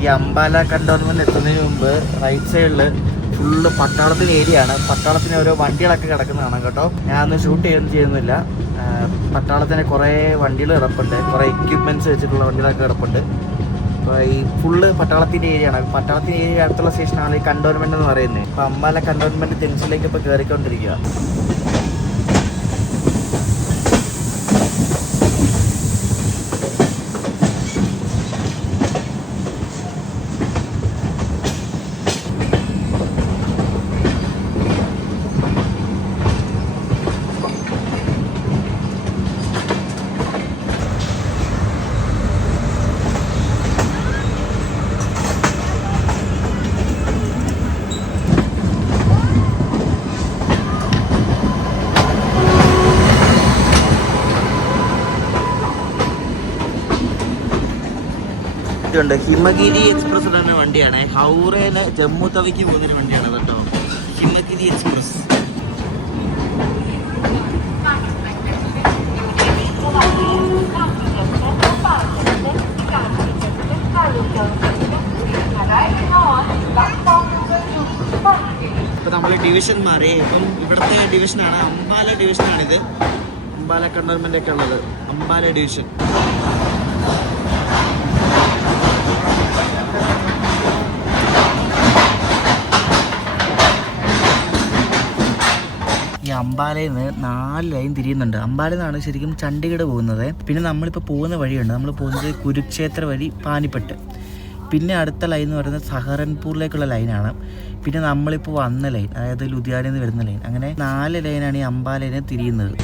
ഈ അംബാല കണ്ടോൺമെന്റ് എത്തുന്നതിന് മുമ്പ് റൈറ്റ് സൈഡിൽ ഫുള്ള് പട്ടാളത്തിന് ഏരിയ ആണ്. പട്ടാളത്തിന് ഓരോ വണ്ടികളൊക്കെ കിടക്കുന്നതാണ് കേട്ടോ. ഞാൻ അന്ന് ഷൂട്ട് ചെയ്യുന്നില്ല. പട്ടാളത്തിന് കുറേ വണ്ടികൾ കിടപ്പുണ്ട്, കുറേ എക്യുപ്മെന്റ്സ് വെച്ചിട്ടുള്ള വണ്ടികളൊക്കെ കിടപ്പുണ്ട്. അപ്പോൾ ഈ ഫുള്ള് പട്ടാളത്തിൻ്റെ ഏരിയ ആണ്. പട്ടാളത്തിൻ്റെ ഏരിയ അടുത്തുള്ള സ്റ്റേഷനാണ് ഈ കണ്ടോൺമെൻറ്റ് എന്ന് പറയുന്നത്. അപ്പോൾ അമ്പാല കണ്ടോൺമെൻറ്റ് ജംഗ്ഷനിലേക്ക് ഇപ്പോൾ കയറിക്കൊണ്ടിരിക്കുക. ഇതുണ്ട് ഹിമഗിരി എക്സ്പ്രസ് തന്നെ വണ്ടിയാണ്. ഹൗറേന്ന് ജമ്മു തവിക്ക് പോകുന്നൊരു വണ്ടിയാണ് കേട്ടോ, ഹിമഗിരി എക്സ്പ്രസ്. ഇപ്പൊ നമ്മള് ഡിവിഷൻ മാറി. ഇപ്പം ഇവിടുത്തെ ഡിവിഷനാണ് അംബാല ഡിവിഷനാണിത്. അംബാല കണ്ടോൺമെന്റ് ഒക്കെ ഉള്ളത് അംബാല ഡിവിഷൻ. ഈ അംബാലയിൽ നിന്ന് 4 ലൈൻ തിരിയുന്നുണ്ട്. അംബാലയിൽ നിന്നാണ് ശരിക്കും ചണ്ഡീഗഡ് പോകുന്നത്. പിന്നെ നമ്മളിപ്പോൾ പോകുന്ന വഴിയുണ്ട്. നമ്മൾ പോകുന്നത് കുരുക്ഷേത്ര വഴി പാനിപ്പട്ട്. പിന്നെ അടുത്ത ലൈൻ എന്ന് പറയുന്നത് സഹറൻപൂറിലേക്കുള്ള ലൈനാണ്. പിന്നെ നമ്മളിപ്പോൾ വന്ന ലൈൻ, അതായത് ലുധിയാനയിൽ നിന്ന് വരുന്ന ലൈൻ. അങ്ങനെ 4 ലൈനാണ് ഈ അംബാലയിൽ തിരിയുന്നത്.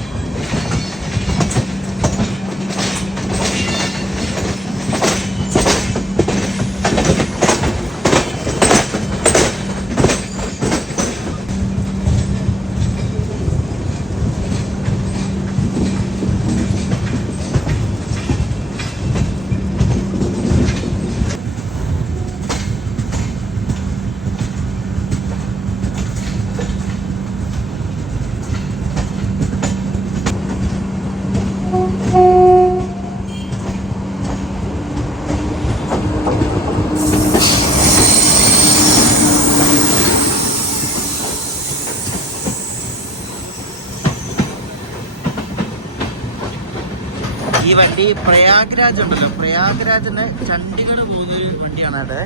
ഈ വണ്ടി പ്രയാഗ്രാജ് ഉണ്ടല്ലോ, പ്രയാഗ്രാജിന് ചണ്ഡീഗഡ് പോകുന്നൊരു വണ്ടിയാണ്. അവിടെ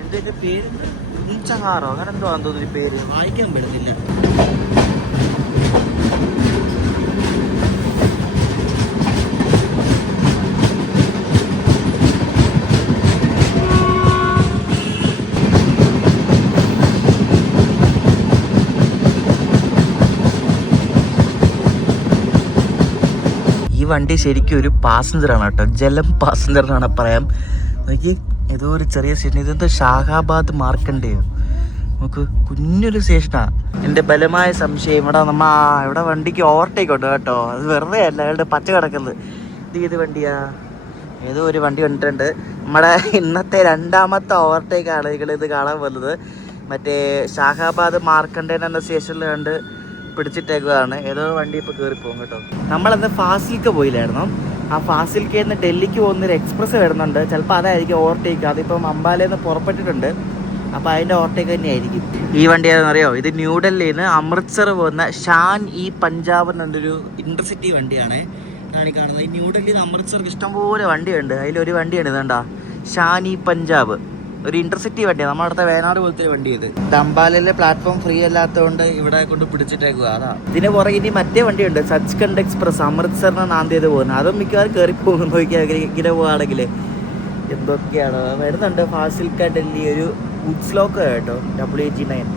എന്തിന്റെ പേര് ഉഞ്ചഹാറോ അങ്ങനെ എന്തോ ആണെന്ന് തോന്നുന്നു പേര്, വായിക്കാൻ പറ്റുന്നില്ല. വണ്ടി ശരിക്കും ഒരു പാസഞ്ചറാണ് കേട്ടോ, ജലം പാസഞ്ചർ എന്നാണ് പറയാം. നോക്കി ഏതോ ഒരു ചെറിയ സ്റ്റേഷൻ. ഇതെന്തോ ഷാഹാബാദ് മാർക്കണ്ടേയോ, നമുക്ക് കുഞ്ഞൊരു സ്റ്റേഷനാണ്. എൻ്റെ ബലമായ സംശയം ഇവിടെ വണ്ടിക്ക് ഓവർടേക്ക് ഉണ്ട് കേട്ടോ. അത് വെറുതെ അല്ല, അയാളുടെ പച്ച കിടക്കുന്നത്. ഇത് വണ്ടിയാ, ഏതോ ഒരു വണ്ടി കണ്ടിട്ടുണ്ട്. നമ്മുടെ ഇന്നത്തെ 2ാമത്തെ ഓവർടേക്കാണ് ഇത് കാണാൻ പോകുന്നത്. മറ്റേ ഷാഹാബാദ് മാർക്കണ്ടേൻ എന്ന സ്റ്റേഷനിൽ കണ്ട് പിടിച്ചിട്ടേക്കുകയാണ്. ഏതോ വണ്ടി ഇപ്പോൾ കയറിപ്പോകും കേട്ടോ. നമ്മളന്ന് ഫാസിൽക്ക് പോയില്ലായിരുന്നു. ആ ഫാസിൽക്കയിൽ നിന്ന് ഡൽഹിക്ക് പോകുന്നൊരു എക്സ്പ്രസ് വരുന്നുണ്ട്. ചിലപ്പോൾ അതായിരിക്കും ഓവർടേക്ക്. അതിപ്പം അംബാലയിൽ നിന്ന് പുറപ്പെട്ടിട്ടുണ്ട്. അപ്പോൾ അതിൻ്റെ ഓവർടേക്ക് തന്നെയായിരിക്കും. ഈ വണ്ടി ഏതാണെന്ന് അറിയോ? ഇത് ന്യൂഡൽഹിയിൽ നിന്ന് അമൃത്സർ പോകുന്ന ഷാൻ ഇ പഞ്ചാബ് എന്നൊരു ഇൻ്റർസിറ്റി വണ്ടിയാണ് ആണ് കാണുന്നത്. ഈ ന്യൂഡൽഹിയിൽ നിന്ന് അമൃത്സർക്ക് ഇഷ്ടംപോലെ വണ്ടിയുണ്ട്. അതിലൊരു വണ്ടിയാണ് ഇതുണ്ടാ, ഷാൻ ഇ പഞ്ചാബ്. ഒരു ഇന്റർസിറ്റി വണ്ടിയാണ്, നമ്മുടെ അടുത്ത വേനാട് പോലത്തെ ഒരു വണ്ടി. ഇത് അംബാലയിലെ പ്ലാറ്റ്ഫോം ഫ്രീ അല്ലാത്തതുകൊണ്ട് ഇവിടെ കൊണ്ട് പിടിച്ചിട്ടേക്കുക. അതാ ഇതിന് പുറകെ ഇനി മറ്റേ വണ്ടിയുണ്ട്, സച്ച്ഖണ്ഡ് എക്സ്പ്രസ്, അമൃത്സറിന് നാന്ദേത് പോകുന്നത്. അതും മിക്കവാറും കയറി പോകും. നോക്കിയാൽ ഇങ്ങനെ പോവുകയാണെങ്കിൽ എന്തൊക്കെയാണോ വരുന്നുണ്ട്. ഫാസിൽക്ക ഡൽഹി ഒരു ഉഡ്സ്ലോക്ക് കേട്ടോ, WG9.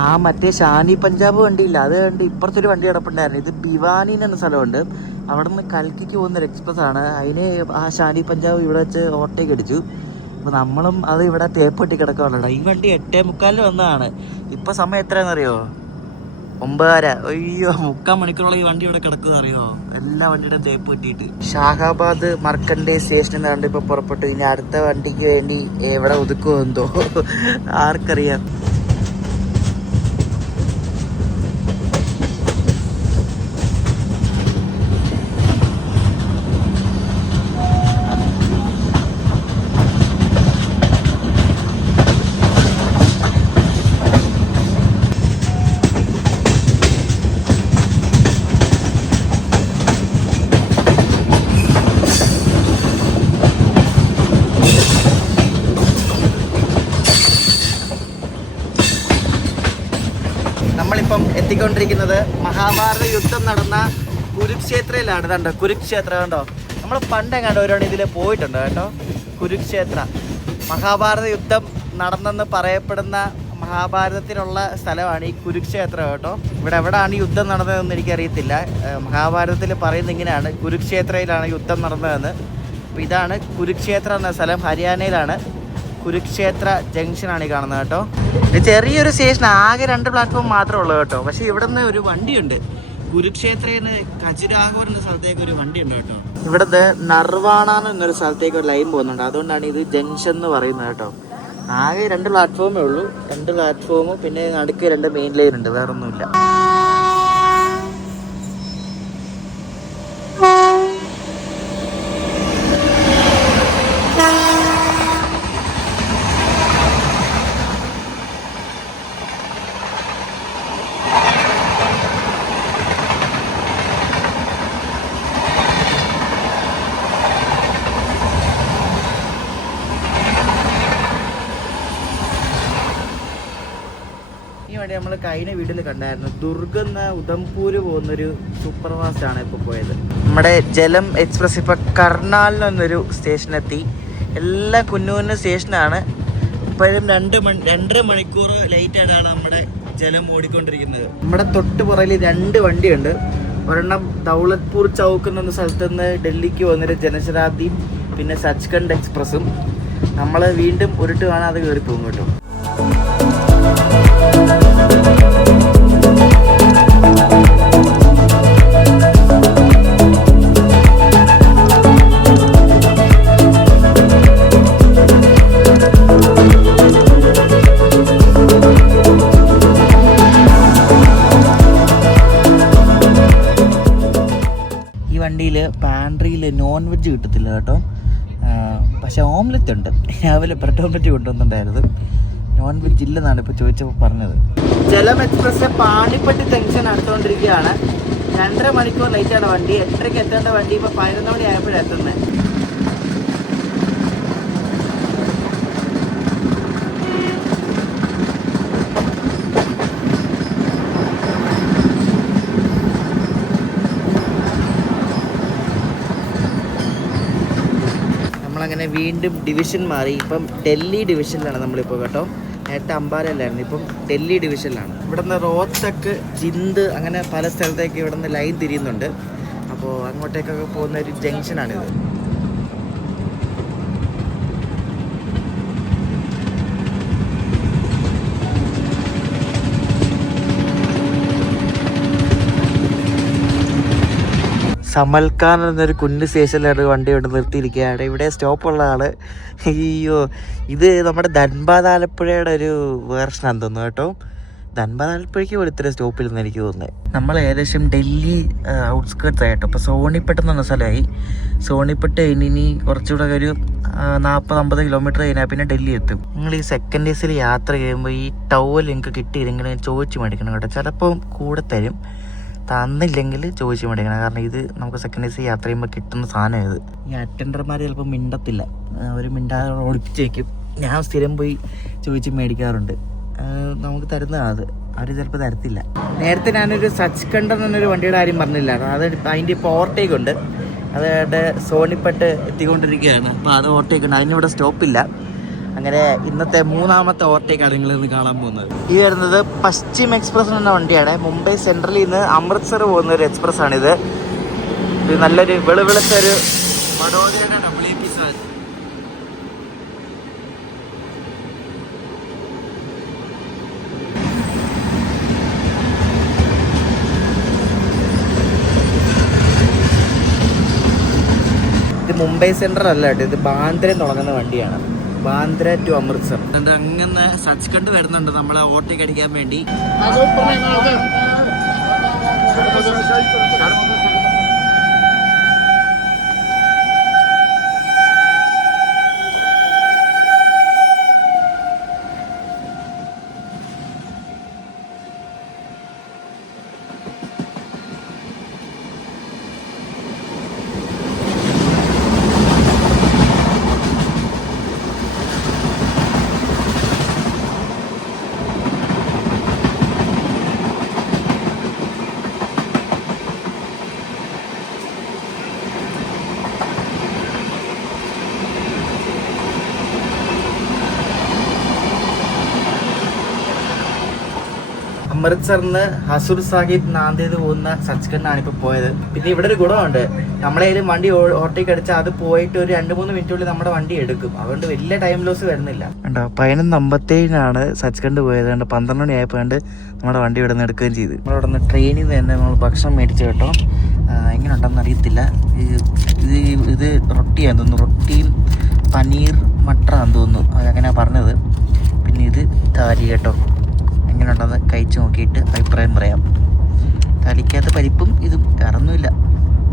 ആ മറ്റേ ഷാനി പഞ്ചാബ് വണ്ടിയില്ല, അത് കണ്ട് ഇപ്പുറത്തൊരു വണ്ടി കിടപ്പുണ്ടായിരുന്നു. ഇത് ഭിവാനി എന്ന സ്ഥലമുണ്ട്, അവിടെ നിന്ന് കൽക്കിക്ക് പോകുന്നൊരു എക്സ്പ്രസ് ആണ്. അതിന് ആ ഷാനി പഞ്ചാബ് ഇവിടെ വെച്ച് ഓവർടേക്ക് അടിച്ചു. അപ്പോൾ നമ്മളും അത് ഇവിടെ തേപ്പൊട്ടി കിടക്കാറുണ്ട്. ഈ വണ്ടി 8:45 വന്നതാണ്. ഇപ്പം സമയം എത്രയാണെന്നറിയോ? 9:30. അയ്യോ, 3/4 മണിക്കൂറോളം ഈ വണ്ടി ഇവിടെ കിടക്കുക അറിയോ, എല്ലാ വണ്ടിയുടെ തേപ്പ് കിട്ടിയിട്ട്. ഷാഹാബാദ് മർക്കണ്ടേ സ്റ്റേഷനിൽ നിന്നാണ്ട് ഇപ്പോൾ പുറപ്പെട്ടു. ഇനി അടുത്ത വണ്ടിക്ക് വേണ്ടി എവിടെ ഒതുക്കുമോ എന്തോ, ആർക്കറിയാം. എത്തിക്കൊണ്ടിരിക്കുന്നത് മഹാഭാരത യുദ്ധം നടന്ന കുരുക്ഷേത്രയിലാണ്. കണ്ടോ കുരുക്ഷേത്ര കണ്ടോ, നമ്മൾ പണ്ടെങ്ങാണ്ട് ഒരുവണ ഇതിൽ പോയിട്ടുണ്ട് കേട്ടോ. കുരുക്ഷേത്ര മഹാഭാരത യുദ്ധം നടന്നെന്ന് പറയപ്പെടുന്ന മഹാഭാരതത്തിലുള്ള സ്ഥലമാണ് ഈ കുരുക്ഷേത്രം കേട്ടോ. ഇവിടെ എവിടെയാണ് യുദ്ധം നടന്നതെന്ന് എനിക്കറിയത്തില്ല. മഹാഭാരതത്തിൽ പറയുന്നത് ഇങ്ങനെയാണ്, കുരുക്ഷേത്രയിലാണ് യുദ്ധം നടന്നതെന്ന്. അപ്പോൾ ഇതാണ് കുരുക്ഷേത്ര എന്ന സ്ഥലം, ഹരിയാനയിലാണ്. കുരുക്ഷേത്ര ജംഗ്ഷനാണ് ഈ കാണുന്നത് കേട്ടോ. ഇത് ചെറിയൊരു സ്റ്റേഷൻ, ആകെ 2 പ്ലാറ്റ്ഫോം മാത്രമേ ഉള്ളൂ കേട്ടോ. പക്ഷേ ഇവിടെ നിന്ന് ഒരു വണ്ടിയുണ്ട്, കുരുക്ഷേത്രയിൽ നിന്ന് ഖജുരാഹോ എന്ന സ്ഥലത്തേക്ക് ഒരു വണ്ടിയുണ്ട് കേട്ടോ. ഇവിടുത്തെ നർവാണ എന്നൊരു സ്ഥലത്തേക്ക് ഒരു ലൈൻ പോകുന്നുണ്ട്, അതുകൊണ്ടാണ് ഇത് ജംഗ്ഷൻ എന്ന് പറയുന്നത് കേട്ടോ. ആകെ 2 പ്ലാറ്റ്ഫോമേ ഉള്ളൂ, 2 പ്ലാറ്റ്ഫോമും പിന്നെ നടുക്ക് 2 മെയിൻ ലൈൻ ഉണ്ട്, വേറൊന്നുമില്ല. നമ്മൾ കഴിഞ്ഞ വീട്ടിൽ കണ്ടായിരുന്നു, ദുർഗ് എന്ന ഉധംപൂര് പോകുന്നൊരു സൂപ്പർ ഫാസ്റ്റ് ആണ് ഇപ്പോൾ പോയത്. നമ്മുടെ ജലം എക്സ്പ്രസ് ഇപ്പോൾ കർണാൽ എന്നൊരു സ്റ്റേഷനെത്തി. എല്ലാം കുഞ്ഞു കുഞ്ഞു സ്റ്റേഷനാണ്. ഇപ്പോഴും 2.5 മണിക്കൂർ ലേറ്റായിട്ടാണ് നമ്മുടെ ജലം ഓടിക്കൊണ്ടിരിക്കുന്നത്. നമ്മുടെ തൊട്ട് പുറകിൽ 2 വണ്ടിയുണ്ട്. ഒരെണ്ണം ദൗലത്പൂർ ചൗക്ക് എന്ന സ്ഥലത്ത് നിന്ന് ഡൽഹിക്ക് പോകുന്നൊരു ജനശതാബ്ദിയും പിന്നെ സച്ച്ഖണ്ഡ് എക്സ്പ്രസും. നമ്മൾ വീണ്ടും ഉരുട്ട് കാണാതെ കയറി പോകും കേട്ടോ. ഈ വണ്ടിയിൽ പാൻട്രിയിൽ നോൺ വെജ് കിട്ടത്തില്ല കേട്ടോ, പക്ഷെ ഓംലെറ്റ് ഉണ്ട്. രാവിലെ ബ്രെഡ് ഓംലെറ്റ് കൊണ്ടുവന്നിട്ടുണ്ടായിരുന്നു, നോൺ വെജ് ഇല്ലെന്നാണ് ഇപ്പോൾ ചോദിച്ചപ്പോൾ പറഞ്ഞത്. ജലം എക്സ്പ്രസ് പാണിപ്പട്ടി ജംഗ്ഷൻ അടുത്തുകൊണ്ടിരിക്കുകയാണ്. 2.5 മണിക്കൂർ ലേറ്റാണ് വണ്ടി. 8:30 എത്തേണ്ട വണ്ടി ഇപ്പോൾ 11 മണി ആയപ്പോഴാണ് എത്തുന്നത്. നമ്മളങ്ങനെ വീണ്ടും ഡിവിഷൻ മാറി. ഇപ്പം ഡൽഹി ഡിവിഷനിലാണ് നമ്മളിപ്പോൾ കേട്ടോ. നേരത്തെ അംബാലയിലായിരുന്നു, ഇപ്പം ഡൽഹി ഡിവിഷനിലാണ്. ഇവിടെ നിന്ന് റോഹ്തക്ക്, ജിന്ദ് അങ്ങനെ പല സ്ഥലത്തേക്ക് ഇവിടെ നിന്ന് ലൈൻ തിരിയുന്നുണ്ട്. അപ്പോൾ അങ്ങോട്ടേക്കൊക്കെ പോകുന്ന ഒരു ജംഗ്ഷനാണിത്. സമൽഖാൻ എന്നൊരു കുഞ്ഞു സ്റ്റേഷനിലാണ് വണ്ടി കൊണ്ട് നിർത്തിയിരിക്കുകയാണ്. ഇവിടെ സ്റ്റോപ്പുള്ള ആള്. അയ്യോ, ഇത് നമ്മുടെ ധൻബാദ് ആലപ്പുഴയുടെ ഒരു വേർഷനാണെന്ന് തോന്നുന്നു കേട്ടോ. ധൻബാദ് ആലപ്പുഴയ്ക്ക് ഇവിടെ ഇത്ര സ്റ്റോപ്പില്ലെന്ന് എനിക്ക് തോന്നുന്നത്. നമ്മൾ ഏകദേശം ഡൽഹി ഔട്ട്സ്കേർട്സ് ആയിട്ടോ. ഇപ്പോൾ സോണിപ്പെട്ട് എന്ന് പറഞ്ഞ സ്ഥലമായി. സോണിപ്പെട്ട് ഇനി കുറച്ചുകൂടെ ഒരു 40-50 കിലോമീറ്റർ കഴിഞ്ഞാൽ പിന്നെ ഡൽഹി എത്തും. നിങ്ങൾ ഈ സെക്കൻഡ് എസിൽ യാത്ര ചെയ്യുമ്പോൾ ഈ ടവൽ നിങ്ങൾക്ക് കിട്ടിയില്ലെങ്കിൽ ചോദിച്ച് മേടിക്കണം കേട്ടോ. ചിലപ്പോൾ കൂടെ തരും, തന്നില്ലെങ്കിൽ ചോദിച്ച് മേടിക്കണം. കാരണം ഇത് നമുക്ക് സെക്കൻഡ് എ സി യാത്ര ചെയ്യുമ്പോൾ കിട്ടുന്ന സാധനം ഇത്. ഈ അറ്റൻഡർമാർ ചിലപ്പോൾ മിണ്ടത്തില്ല, അവർ മിണ്ടാതെ ഓടിപ്പിച്ച് വയ്ക്കും. ഞാൻ സ്ഥിരം പോയി ചോദിച്ച് മേടിക്കാറുണ്ട്. നമുക്ക് തരുന്നതാണ് അത്, അവർ ചിലപ്പോൾ തരത്തില്ല. നേരത്തെ ഞാനൊരു സച്ച്ഖണ്ഡ് എന്നൊരു വണ്ടിയുടെ കാര്യം പറഞ്ഞില്ല, അത് അതിൻ്റെ ഇപ്പോൾ ഓവർടേക്ക് ഉണ്ട്. അതുകൊണ്ട് സോണിപ്പെട്ട് എത്തിക്കൊണ്ടിരിക്കുകയാണ്. അപ്പോൾ അത് ഓവർടേക്ക് ഉണ്ട്, അതിനിവിടെ സ്റ്റോപ്പില്ല. അങ്ങനെ ഇന്നത്തെ 3ാമത്തെ ഓവർടേക്കാണ് നിങ്ങളിന്ന് കാണാൻ പോകുന്നത്. ഈ വരുന്നത് പശ്ചിം എക്സ്പ്രസ് എന്ന വണ്ടിയാണ്. മുംബൈ സെൻട്രലിൽ നിന്ന് അമൃത്സർ പോകുന്ന ഒരു എക്സ്പ്രസ് ആണിത്. ഇത് നല്ലൊരു വെളുവെളുത്ത ഒരു വഡോദരയുടെ WPS ആണ്. ഇത് മുംബൈ സെൻട്രൽ അല്ല കേട്ടോ, ഇത് ബാന്ദ്രയിൽ തുടങ്ങുന്ന വണ്ടിയാണ്. ബാന്ദ്ര ടു അമൃത്സർ. അങ്ങനെ സച്ച്ഖണ്ഡ് വരുന്നുണ്ട് നമ്മളെ ഓവർടേക്ക് അടിക്കാൻ വേണ്ടി. അമൃത്സറിന് ഹസൂർ സാഹിബ് നാന്ദേദ് പോകുന്ന സച്ച്ഖണ്ഡാണ് ഇപ്പോൾ പോയത്. പിന്നെ ഇവിടെ ഒരു ഗുണമുണ്ട്, നമ്മളേലും വണ്ടി ഓവർടേക്ക് അടിച്ചാൽ അത് പോയിട്ട് ഒരു 2-3 മിനിറ്റുള്ളിൽ നമ്മുടെ വണ്ടി എടുക്കും. അതുകൊണ്ട് വലിയ ടൈം ലോസ് വരുന്നില്ല. ഉണ്ടോ 11:57 സച്ച്ഖണ്ഡ് പോയത്. കണ്ട് 12 മണി ആയപ്പോണ്ട് നമ്മുടെ വണ്ടി ഇവിടെ നിന്ന് എടുക്കുകയും ചെയ്തു. നമ്മളിവിടെ നിന്ന് ട്രെയിനിൽ നിന്ന് തന്നെ നമ്മൾ ഭക്ഷണം മേടിച്ചു കേട്ടോ. എങ്ങനെ ഉണ്ടെന്ന് അറിയത്തില്ല. ഇത് റൊട്ടിയാന്ന് തോന്നുന്നു, റൊട്ടിയും പനീർ മട്ടറാന്ന് തോന്നുന്നു, അതങ്ങനെയാണ് പറഞ്ഞത്. പിന്നെ ഇത് താലി കേട്ടോ. എങ്ങനെ ഉണ്ടെന്ന് കഴിച്ചു നോക്കിയിട്ട് അഭിപ്രായം പറയാം. താലിക്കകത്ത് പരിപ്പും ഇതും വേറൊന്നുമില്ല.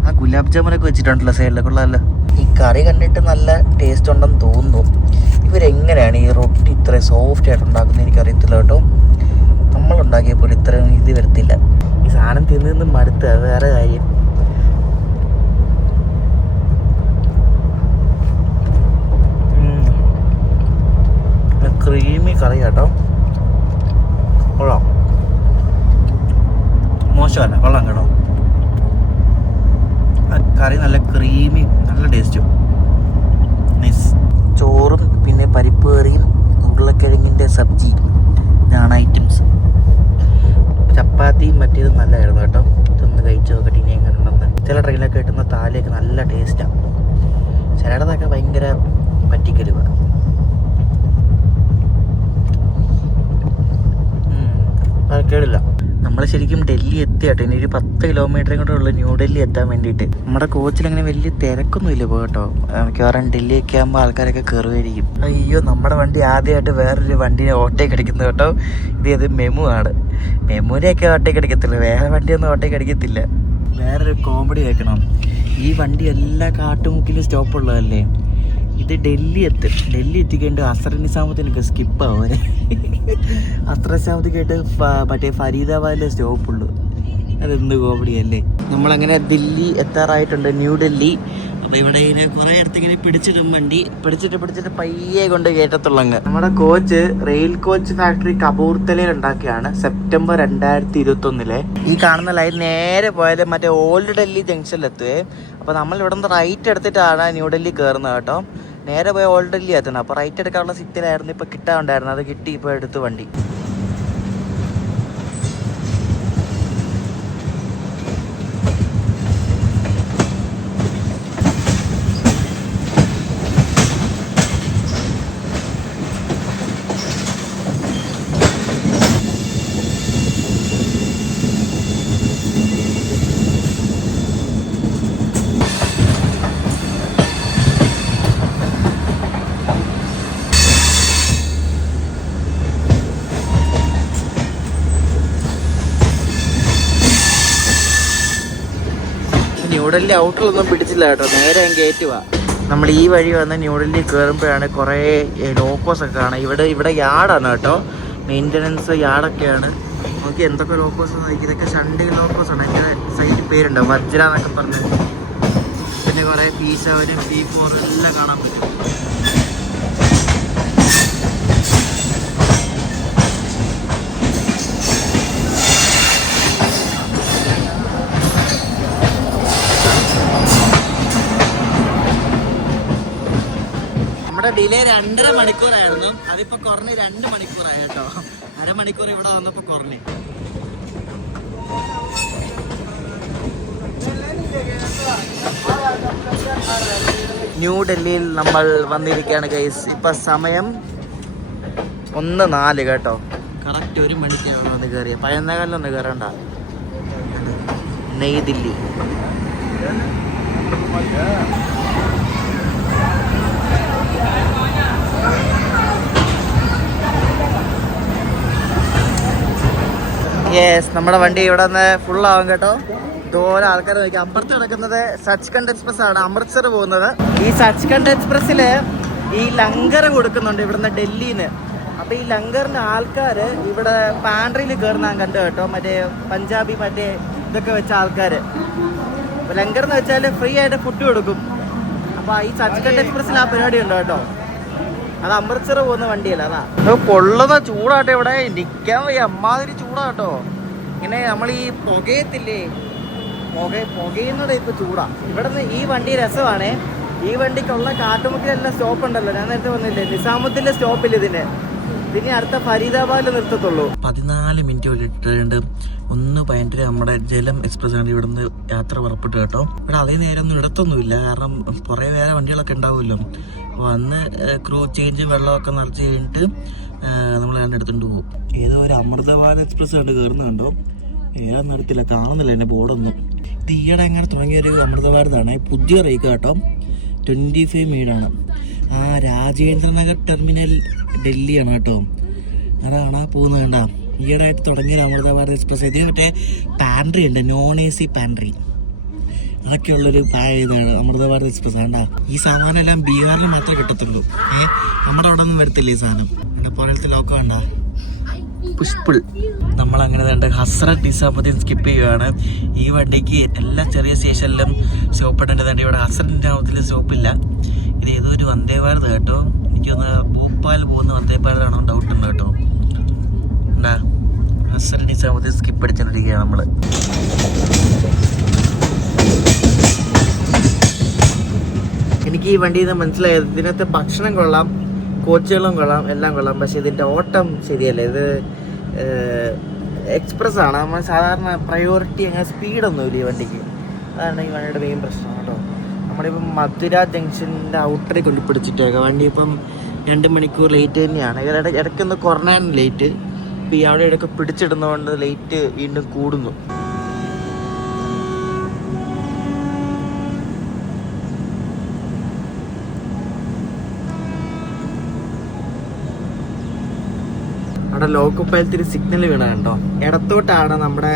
ആ ഗുലാബ് ജാമുനൊക്കെ വെച്ചിട്ടുണ്ടല്ലോ സൈഡിലൊക്കെ ഉള്ളതല്ലോ. ഈ കറി കണ്ടിട്ട് നല്ല ടേസ്റ്റ് ഉണ്ടെന്ന് തോന്നുന്നു. ഇവരെങ്ങനെയാണ് ഈ റൊട്ടി ഇത്ര സോഫ്റ്റ് ആയിട്ട് ഉണ്ടാക്കുന്നത് എനിക്കറിയത്തില്ല കേട്ടോ. നമ്മളുണ്ടാക്കിയപ്പോൾ ഇത്രയും ഇത് വരത്തില്ല. ഈ സാധനം തിന്ന് മടുത്ത വേറെ കാര്യം. ക്രീമി കറി കേട്ടോ, കൊള്ളാം. മോശമല്ല, കൊള്ളാം കേട്ടോ. കറി നല്ല ക്രീമി, നല്ല ടേസ്റ്റും. നൈസ്. ചോറും പിന്നെ പരിപ്പ് കറിയും ഉരുളക്കിഴങ്ങിൻ്റെ സബ്ജി ഇതാണ് ഐറ്റംസ്. ചപ്പാത്തിയും മറ്റേതും നല്ലതായിരുന്നു കേട്ടോ. ഇതൊന്ന് കഴിച്ചു നോക്കട്ടെ ഇനി എങ്ങനെ ഉണ്ടെന്ന്. ചില ട്രെയിനിലൊക്കെ കിട്ടുന്ന താലിയൊക്കെ നല്ല ടേസ്റ്റാണ്. ചിലടത്തൊക്കെ ഭയങ്കര പറ്റിക്കലുവാണ്. കേടില്ല. നമ്മൾ ശരിക്കും ഡൽഹി എത്തിയാട്ടോ. ഇനി ഒരു 10 കിലോമീറ്ററും കൂടെ ഉള്ളു ന്യൂഡൽഹി എത്താൻ വേണ്ടിയിട്ട്. നമ്മുടെ കോച്ചിൽ അങ്ങനെ വലിയ തിരക്കൊന്നും ഇല്ല പോകട്ടോ. മിക്കവാറും ഡൽഹിയൊക്കെ ആകുമ്പോൾ ആൾക്കാരൊക്കെ കയറുമായിരിക്കും. അയ്യോ, നമ്മുടെ വണ്ടി ആദ്യമായിട്ട് വേറൊരു വണ്ടിനെ ഓട്ടേക്ക് അടിക്കുന്നത് കേട്ടോ. ഇത് മെമു ആണ്. മെമുവിനെയൊക്കെ ഓട്ടേക്ക് അടിക്കത്തില്ല, വേറെ വണ്ടിയൊന്നും ഓട്ടേക്ക് അടിക്കത്തില്ല. വേറൊരു കോമഡി കേൾക്കണം. ഈ വണ്ടി എല്ലാ കാട്ടുമുക്കിലും സ്റ്റോപ്പുള്ളതല്ലേ. ഇത് ഡൽഹി എത്തിക്കേണ്ട അസർ നിസാമത്തിനൊക്കെ സ്കിപ്പാവും. അസർ നിസാമത്തിക്കായിട്ട് മറ്റേ ഫരീദാബാദിലെ സ്റ്റോപ്പുള്ളൂ. അതെന്ത് കോമഡിയല്ലേ. നമ്മളങ്ങനെ ദില്ലി എത്താറായിട്ടുണ്ട്, ന്യൂഡൽഹി. അപ്പോൾ ഇവിടെ ഇങ്ങനെ കുറേ ഇടത്ത് ഇങ്ങനെ പിടിച്ചിടും വണ്ടി. പിടിച്ചിട്ട് പയ്യെ കൊണ്ട് കയറ്റത്തുള്ളങ്ങ്. നമ്മുടെ കോച്ച് റെയിൽ കോച്ച് ഫാക്ടറി കപൂർത്തലയിൽ ഉണ്ടാക്കിയാണ്. സെപ്റ്റംബർ 2021. ഈ കാണുന്ന ലൈൻ നേരെ പോയാൽ മറ്റേ ഓൾഡ് ഡൽഹി ജംഗ്ഷനിലെത്തുവേ. അപ്പോൾ നമ്മൾ ഇവിടെ നിന്ന് റൈറ്റ് എടുത്തിട്ടാണ് ന്യൂഡൽഹി കയറുന്നത് കേട്ടോ. നേരെ പോയി ഓൾഡ് ഡൽഹി എത്തണം. അപ്പോൾ റൈറ്റ് എടുക്കാനുള്ള സിറ്റിലായിരുന്നു ഇപ്പോൾ കിട്ടാനുണ്ടായിരുന്നു. അത് കിട്ടി, ഇപ്പോൾ എടുത്ത് വണ്ടി. ന്യൂഡൽഹി ഔട്ടറൊന്നും പിടിച്ചില്ല കേട്ടോ, നേരെ ഞാൻ കയറ്റുവാ. നമ്മൾ ഈ വഴി വന്ന് ന്യൂഡൽഹി കയറുമ്പോഴാണ് കുറേ ലോക്കോസ് ഒക്കെ കാണാം. ഇവിടെ യാർഡാണ് കേട്ടോ, മെയിൻ്റനൻസ് യാർഡൊക്കെയാണ്. നോക്കി എന്തൊക്കെ ലോക്കോസ് നോക്കി. ഇതൊക്കെ ഷണ്ടി ലോക്കോസ് ആണ്. അതിൻ്റെ സൈറ്റ് പേരുണ്ടോ, വജ്ര എന്നൊക്കെ പറഞ്ഞ്. പിന്നെ കുറേ P7, P4 എല്ലാം കാണാൻ പറ്റും. നമ്മുടെ ഡിലേ 2.5 മണിക്കൂറായിരുന്നു. അതിപ്പോ കുറഞ്ഞ് 2 മണിക്കൂറായി കേട്ടോ. അരമണിക്കൂർ ഇവിടെ വന്നപ്പോ കുറഞ്ഞ്. ന്യൂഡൽഹിയിൽ നമ്മൾ വന്നിരിക്കുകയാണ് ഗൈസ്. ഇപ്പൊ സമയം 1:04 കേട്ടോ. കറക്റ്റ് 1 മണിക്കാണ് വന്ന് കയറിയത്. പഴയകാലൊന്നും കയറണ്ട. നെയ് ദില്ലി. യെസ്, നമ്മുടെ വണ്ടി ഇവിടെ നിന്ന് ഫുള്ളാവും കേട്ടോ. ഇതുപോലെ ആൾക്കാർ നോക്കി. അപ്പുറത്ത് കിടക്കുന്നത് സച്ച്ഖണ്ഡ് എക്സ്പ്രസ് ആണ്, അമൃത്സർ പോകുന്നത്. ഈ സച്ച്ഖണ്ഡ് എക്സ്പ്രസ്സില് ഈ ലങ്കർ കൊടുക്കുന്നുണ്ട് ഇവിടുന്ന് ഡൽഹിന്ന്. അപ്പൊ ഈ ലങ്കറിന്റെ ആൾക്കാർ ഇവിടെ പാൻട്രിയിൽ കയറുന്ന കണ്ടു കേട്ടോ. മറ്റേ പഞ്ചാബി മറ്റേ ഇതൊക്കെ വെച്ച ആൾക്കാര്. അപ്പൊ ലങ്കർ എന്ന് വെച്ചാൽ ഫ്രീ ആയിട്ട് ഫുഡ് കൊടുക്കും. അപ്പൊ ഈ സച്ച്ഖണ്ഡ് എക്സ്പ്രസ്സിൽ ആ പരിപാടി ഉണ്ട് കേട്ടോ. അത് അമൃത്സർ പോകുന്ന വണ്ടിയല്ല. അതാ പൊള്ളുന്ന ചൂടാട്ടോ. ഇവിടെ നിൽക്കാൻ വയ്യ, അമ്മാതിരി ചൂടാട്ടോ. ഇങ്ങനെ നമ്മൾ ഈ പുകയത്തില്ലേ, പുകയുന്നത് ഇപ്പൊ ചൂടാ. ഇവിടെ നിന്ന് ഈ വണ്ടി രസമാണ്. ഈ വണ്ടിക്കുള്ള കാട്ടുമുക്കിലെല്ലാം സ്റ്റോപ്പ് ഉണ്ടല്ലോ. ഞാൻ നേരത്തെ വന്നില്ലേ, നിസാമുദ്ദീൻ്റെ സ്റ്റോപ്പില്ല ഇതിന്. ഇതിനി അടുത്ത ഫരീദാബാദിൽ നിർത്തത്തുള്ളൂ. 14 മിനിറ്റ് ഇട്ടിട്ടുണ്ട്. 1:15 നമ്മുടെ ജലം എക്സ്പ്രസ് ആണ് ഇവിടുന്ന് യാത്ര പുറപ്പെട്ടു കേട്ടോ. ഇവിടെ അതേ നേരം ഒന്നും ഇടത്തൊന്നുമില്ല, കാരണം കുറേ വേറെ വണ്ടികളൊക്കെ ഉണ്ടാവുമല്ലോ. വന്ന് ക്രൂ ചേഞ്ച് വെള്ളമൊക്കെ നിറച്ച് കഴിഞ്ഞിട്ട് നമ്മൾ അതിൻ്റെ എടുത്തുകൊണ്ട് പോകും. ഏതോ ഒരു അമൃതഭാരത് എക്സ്പ്രസ് കണ്ട് കയറുന്നുണ്ടോ, ഏതാ നടത്തില്ല, കാണുന്നില്ല എൻ്റെ ബോർഡൊന്നും. ഇത് ഈയിടെ എങ്ങനെ തുടങ്ങിയൊരു അമൃതഭാരതാണ്. പുതിയ റേക്ക് കേട്ടോ, 25 മീഡാണ്. രാജേന്ദ്രനഗർ ടെർമിനൽ ഡൽഹിയാണ് കേട്ടോ. അതാണ് പോകുന്നത് കണ്ട. ഈയിടെ ആയിട്ട് തുടങ്ങിയൊരു അമൃതഭാരത് എക്സ്പ്രസ്. ഇത് മറ്റേ പാൻട്രി ഉണ്ട്, നോൺ AC പാൻട്രി, അതൊക്കെയുള്ളൊരു ഇതാണ് അമൃതഭാരത് എക്സ്പ്രസ്. വേണ്ട ഈ സാധനം എല്ലാം ബീഹാറിൽ മാത്രമേ കിട്ടത്തുള്ളൂ. നമ്മുടെ അവിടെ ഒന്നും വരത്തില്ല ഈ സാധനം. എൻ്റെ പോലത്തെ ലോക്കം വേണ്ട. പുഷ്പിൾ നമ്മളങ്ങനെ വേണ്ട ഹസ്രത്ത് നിസാമുദ്ദീൻ സ്കിപ്പ് ചെയ്യുകയാണ്. ഈ വണ്ടിക്ക് എല്ലാ ചെറിയ സ്റ്റേഷനിലും സ്റ്റോപ്പ് ഇടേണ്ടതുണ്ട്. ഇവിടെ ഹസ്രത്ത് നിസാമുദ്ദീൻ സ്റ്റോപ്പില്ല. ഇത് ഏതോ ഒരു വന്ദേ ഭാരത് കേട്ടോ. എനിക്കൊന്ന് ഭോപ്പാൽ പോകുന്ന വന്ദേ ഭാരതാണോ ഡൗട്ട് ഉണ്ട് കേട്ടോ. എന്താ ഹസ്രത്ത് നിസാമുദ്ദീൻ സ്കിപ്പ് അടിച്ചിട്ടിരിക്കുകയാണ് നമ്മള്. എനിക്ക് ഈ വണ്ടിയിൽ നിന്ന് മനസ്സിലായത്, ഇതിനകത്ത് ഭക്ഷണം കൊള്ളാം, കോച്ചുകളും കൊള്ളാം, എല്ലാം കൊള്ളാം, പക്ഷെ ഇതിൻ്റെ ഓട്ടം ശരിയല്ല. ഇത് എക്സ്പ്രസ് ആണ്, നമ്മൾ സാധാരണ പ്രയോറിറ്റി അങ്ങനെ സ്പീഡൊന്നുമില്ല ഈ വണ്ടിക്ക്. അതാണ് ഈ വണ്ടിയുടെ മെയിൻ പ്രശ്നം കേട്ടോ. നമ്മളിപ്പം മധുര ജംഗ്ഷൻ്റെ ഔട്ടറിൽ കൊണ്ട് പിടിച്ചിട്ടേക്കാം. വണ്ടി ഇപ്പം 2 മണിക്കൂർ ലേറ്റ് തന്നെയാണ്. ഇടയ്ക്കൊന്ന് കുറഞ്ഞാണ് ലേറ്റ്. ഇപ്പം ഈ അവിടെ ഇടയ്ക്ക് പിടിച്ചിടുന്നതുകൊണ്ട് ലേറ്റ് വീണ്ടും കൂടുന്നു. അവിടെ ലോക്കപ്പാലത്തിൽ സിഗ്നൽ വീണ കണ്ടോ. ഇടത്തോട്ടാണ് നമ്മുടെ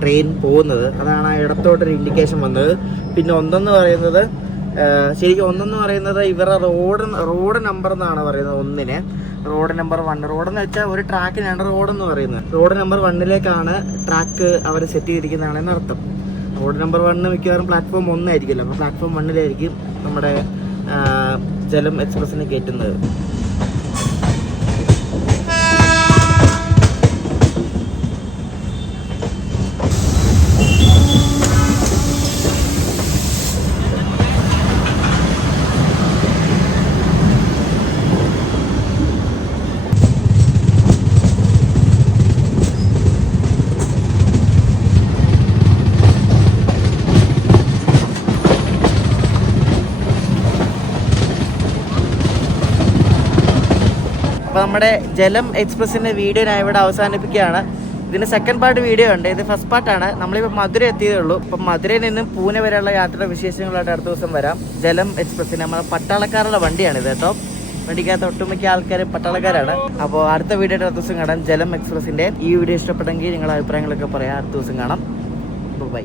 ട്രെയിൻ പോകുന്നത്. അതാണ് ആ ഇടത്തോട്ടൊരു ഇൻഡിക്കേഷൻ വന്നത്. പിന്നെ ഒന്നെന്ന് പറയുന്നത് ഇവരുടെ റോഡ് നമ്പർ എന്നാണ് പറയുന്നത്. ഒന്നിന് റോഡ് നമ്പർ 1. റോഡെന്ന് വെച്ചാൽ ഒരു ട്രാക്കിനാണ് റോഡെന്ന് പറയുന്നത്. റോഡ് നമ്പർ 1ലേക്കാണ് ട്രാക്ക് അവർ സെറ്റ് ചെയ്തിരിക്കുന്നതാണെന്ന് അർത്ഥം. റോഡ് നമ്പർ 1 മിക്കവാറും പ്ലാറ്റ്ഫോം 1 ആയിരിക്കുമല്ലോ. അപ്പോൾ പ്ലാറ്റ്ഫോം 1ലായിരിക്കും നമ്മുടെ ജലം എക്സ്പ്രസിനെ കയറ്റുന്നത്. അപ്പോൾ നമ്മുടെ ജലം എക്സ്പ്രസിൻ്റെ വീഡിയോ ഞാൻ ഇവിടെ അവസാനിപ്പിക്കുകയാണ്. ഇതിന് സെക്കൻഡ് പാർട്ട് വീഡിയോ ഉണ്ട്. ഇത് ഫസ്റ്റ് പാർട്ടാണ്. നമ്മളിപ്പോൾ മധുര എത്തിയതേ ഉള്ളൂ. അപ്പം മധുരയിൽ നിന്നും പൂനെ വരെയുള്ള യാത്രയുടെ വിശേഷങ്ങളായിട്ട് അടുത്ത ദിവസം വരാം. ജലം എക്സ്പ്രസ്സിന് നമ്മുടെ പട്ടാളക്കാരുടെ വണ്ടിയാണിത് കേട്ടോ. വണ്ടിക്കകത്ത് ഒട്ടുമിക്ക ആൾക്കാർ പട്ടാളക്കാരാണ്. അപ്പോൾ അടുത്ത വീഡിയോ അടുത്ത ദിവസം കാണാം ജലം എക്സ്പ്രസിൻ്റെ. ഈ വീഡിയോ ഇഷ്ടപ്പെട്ടെങ്കിൽ നിങ്ങളുടെ അഭിപ്രായങ്ങളൊക്കെ പറയാം. അടുത്ത ദിവസം കാണാം. ബൈ.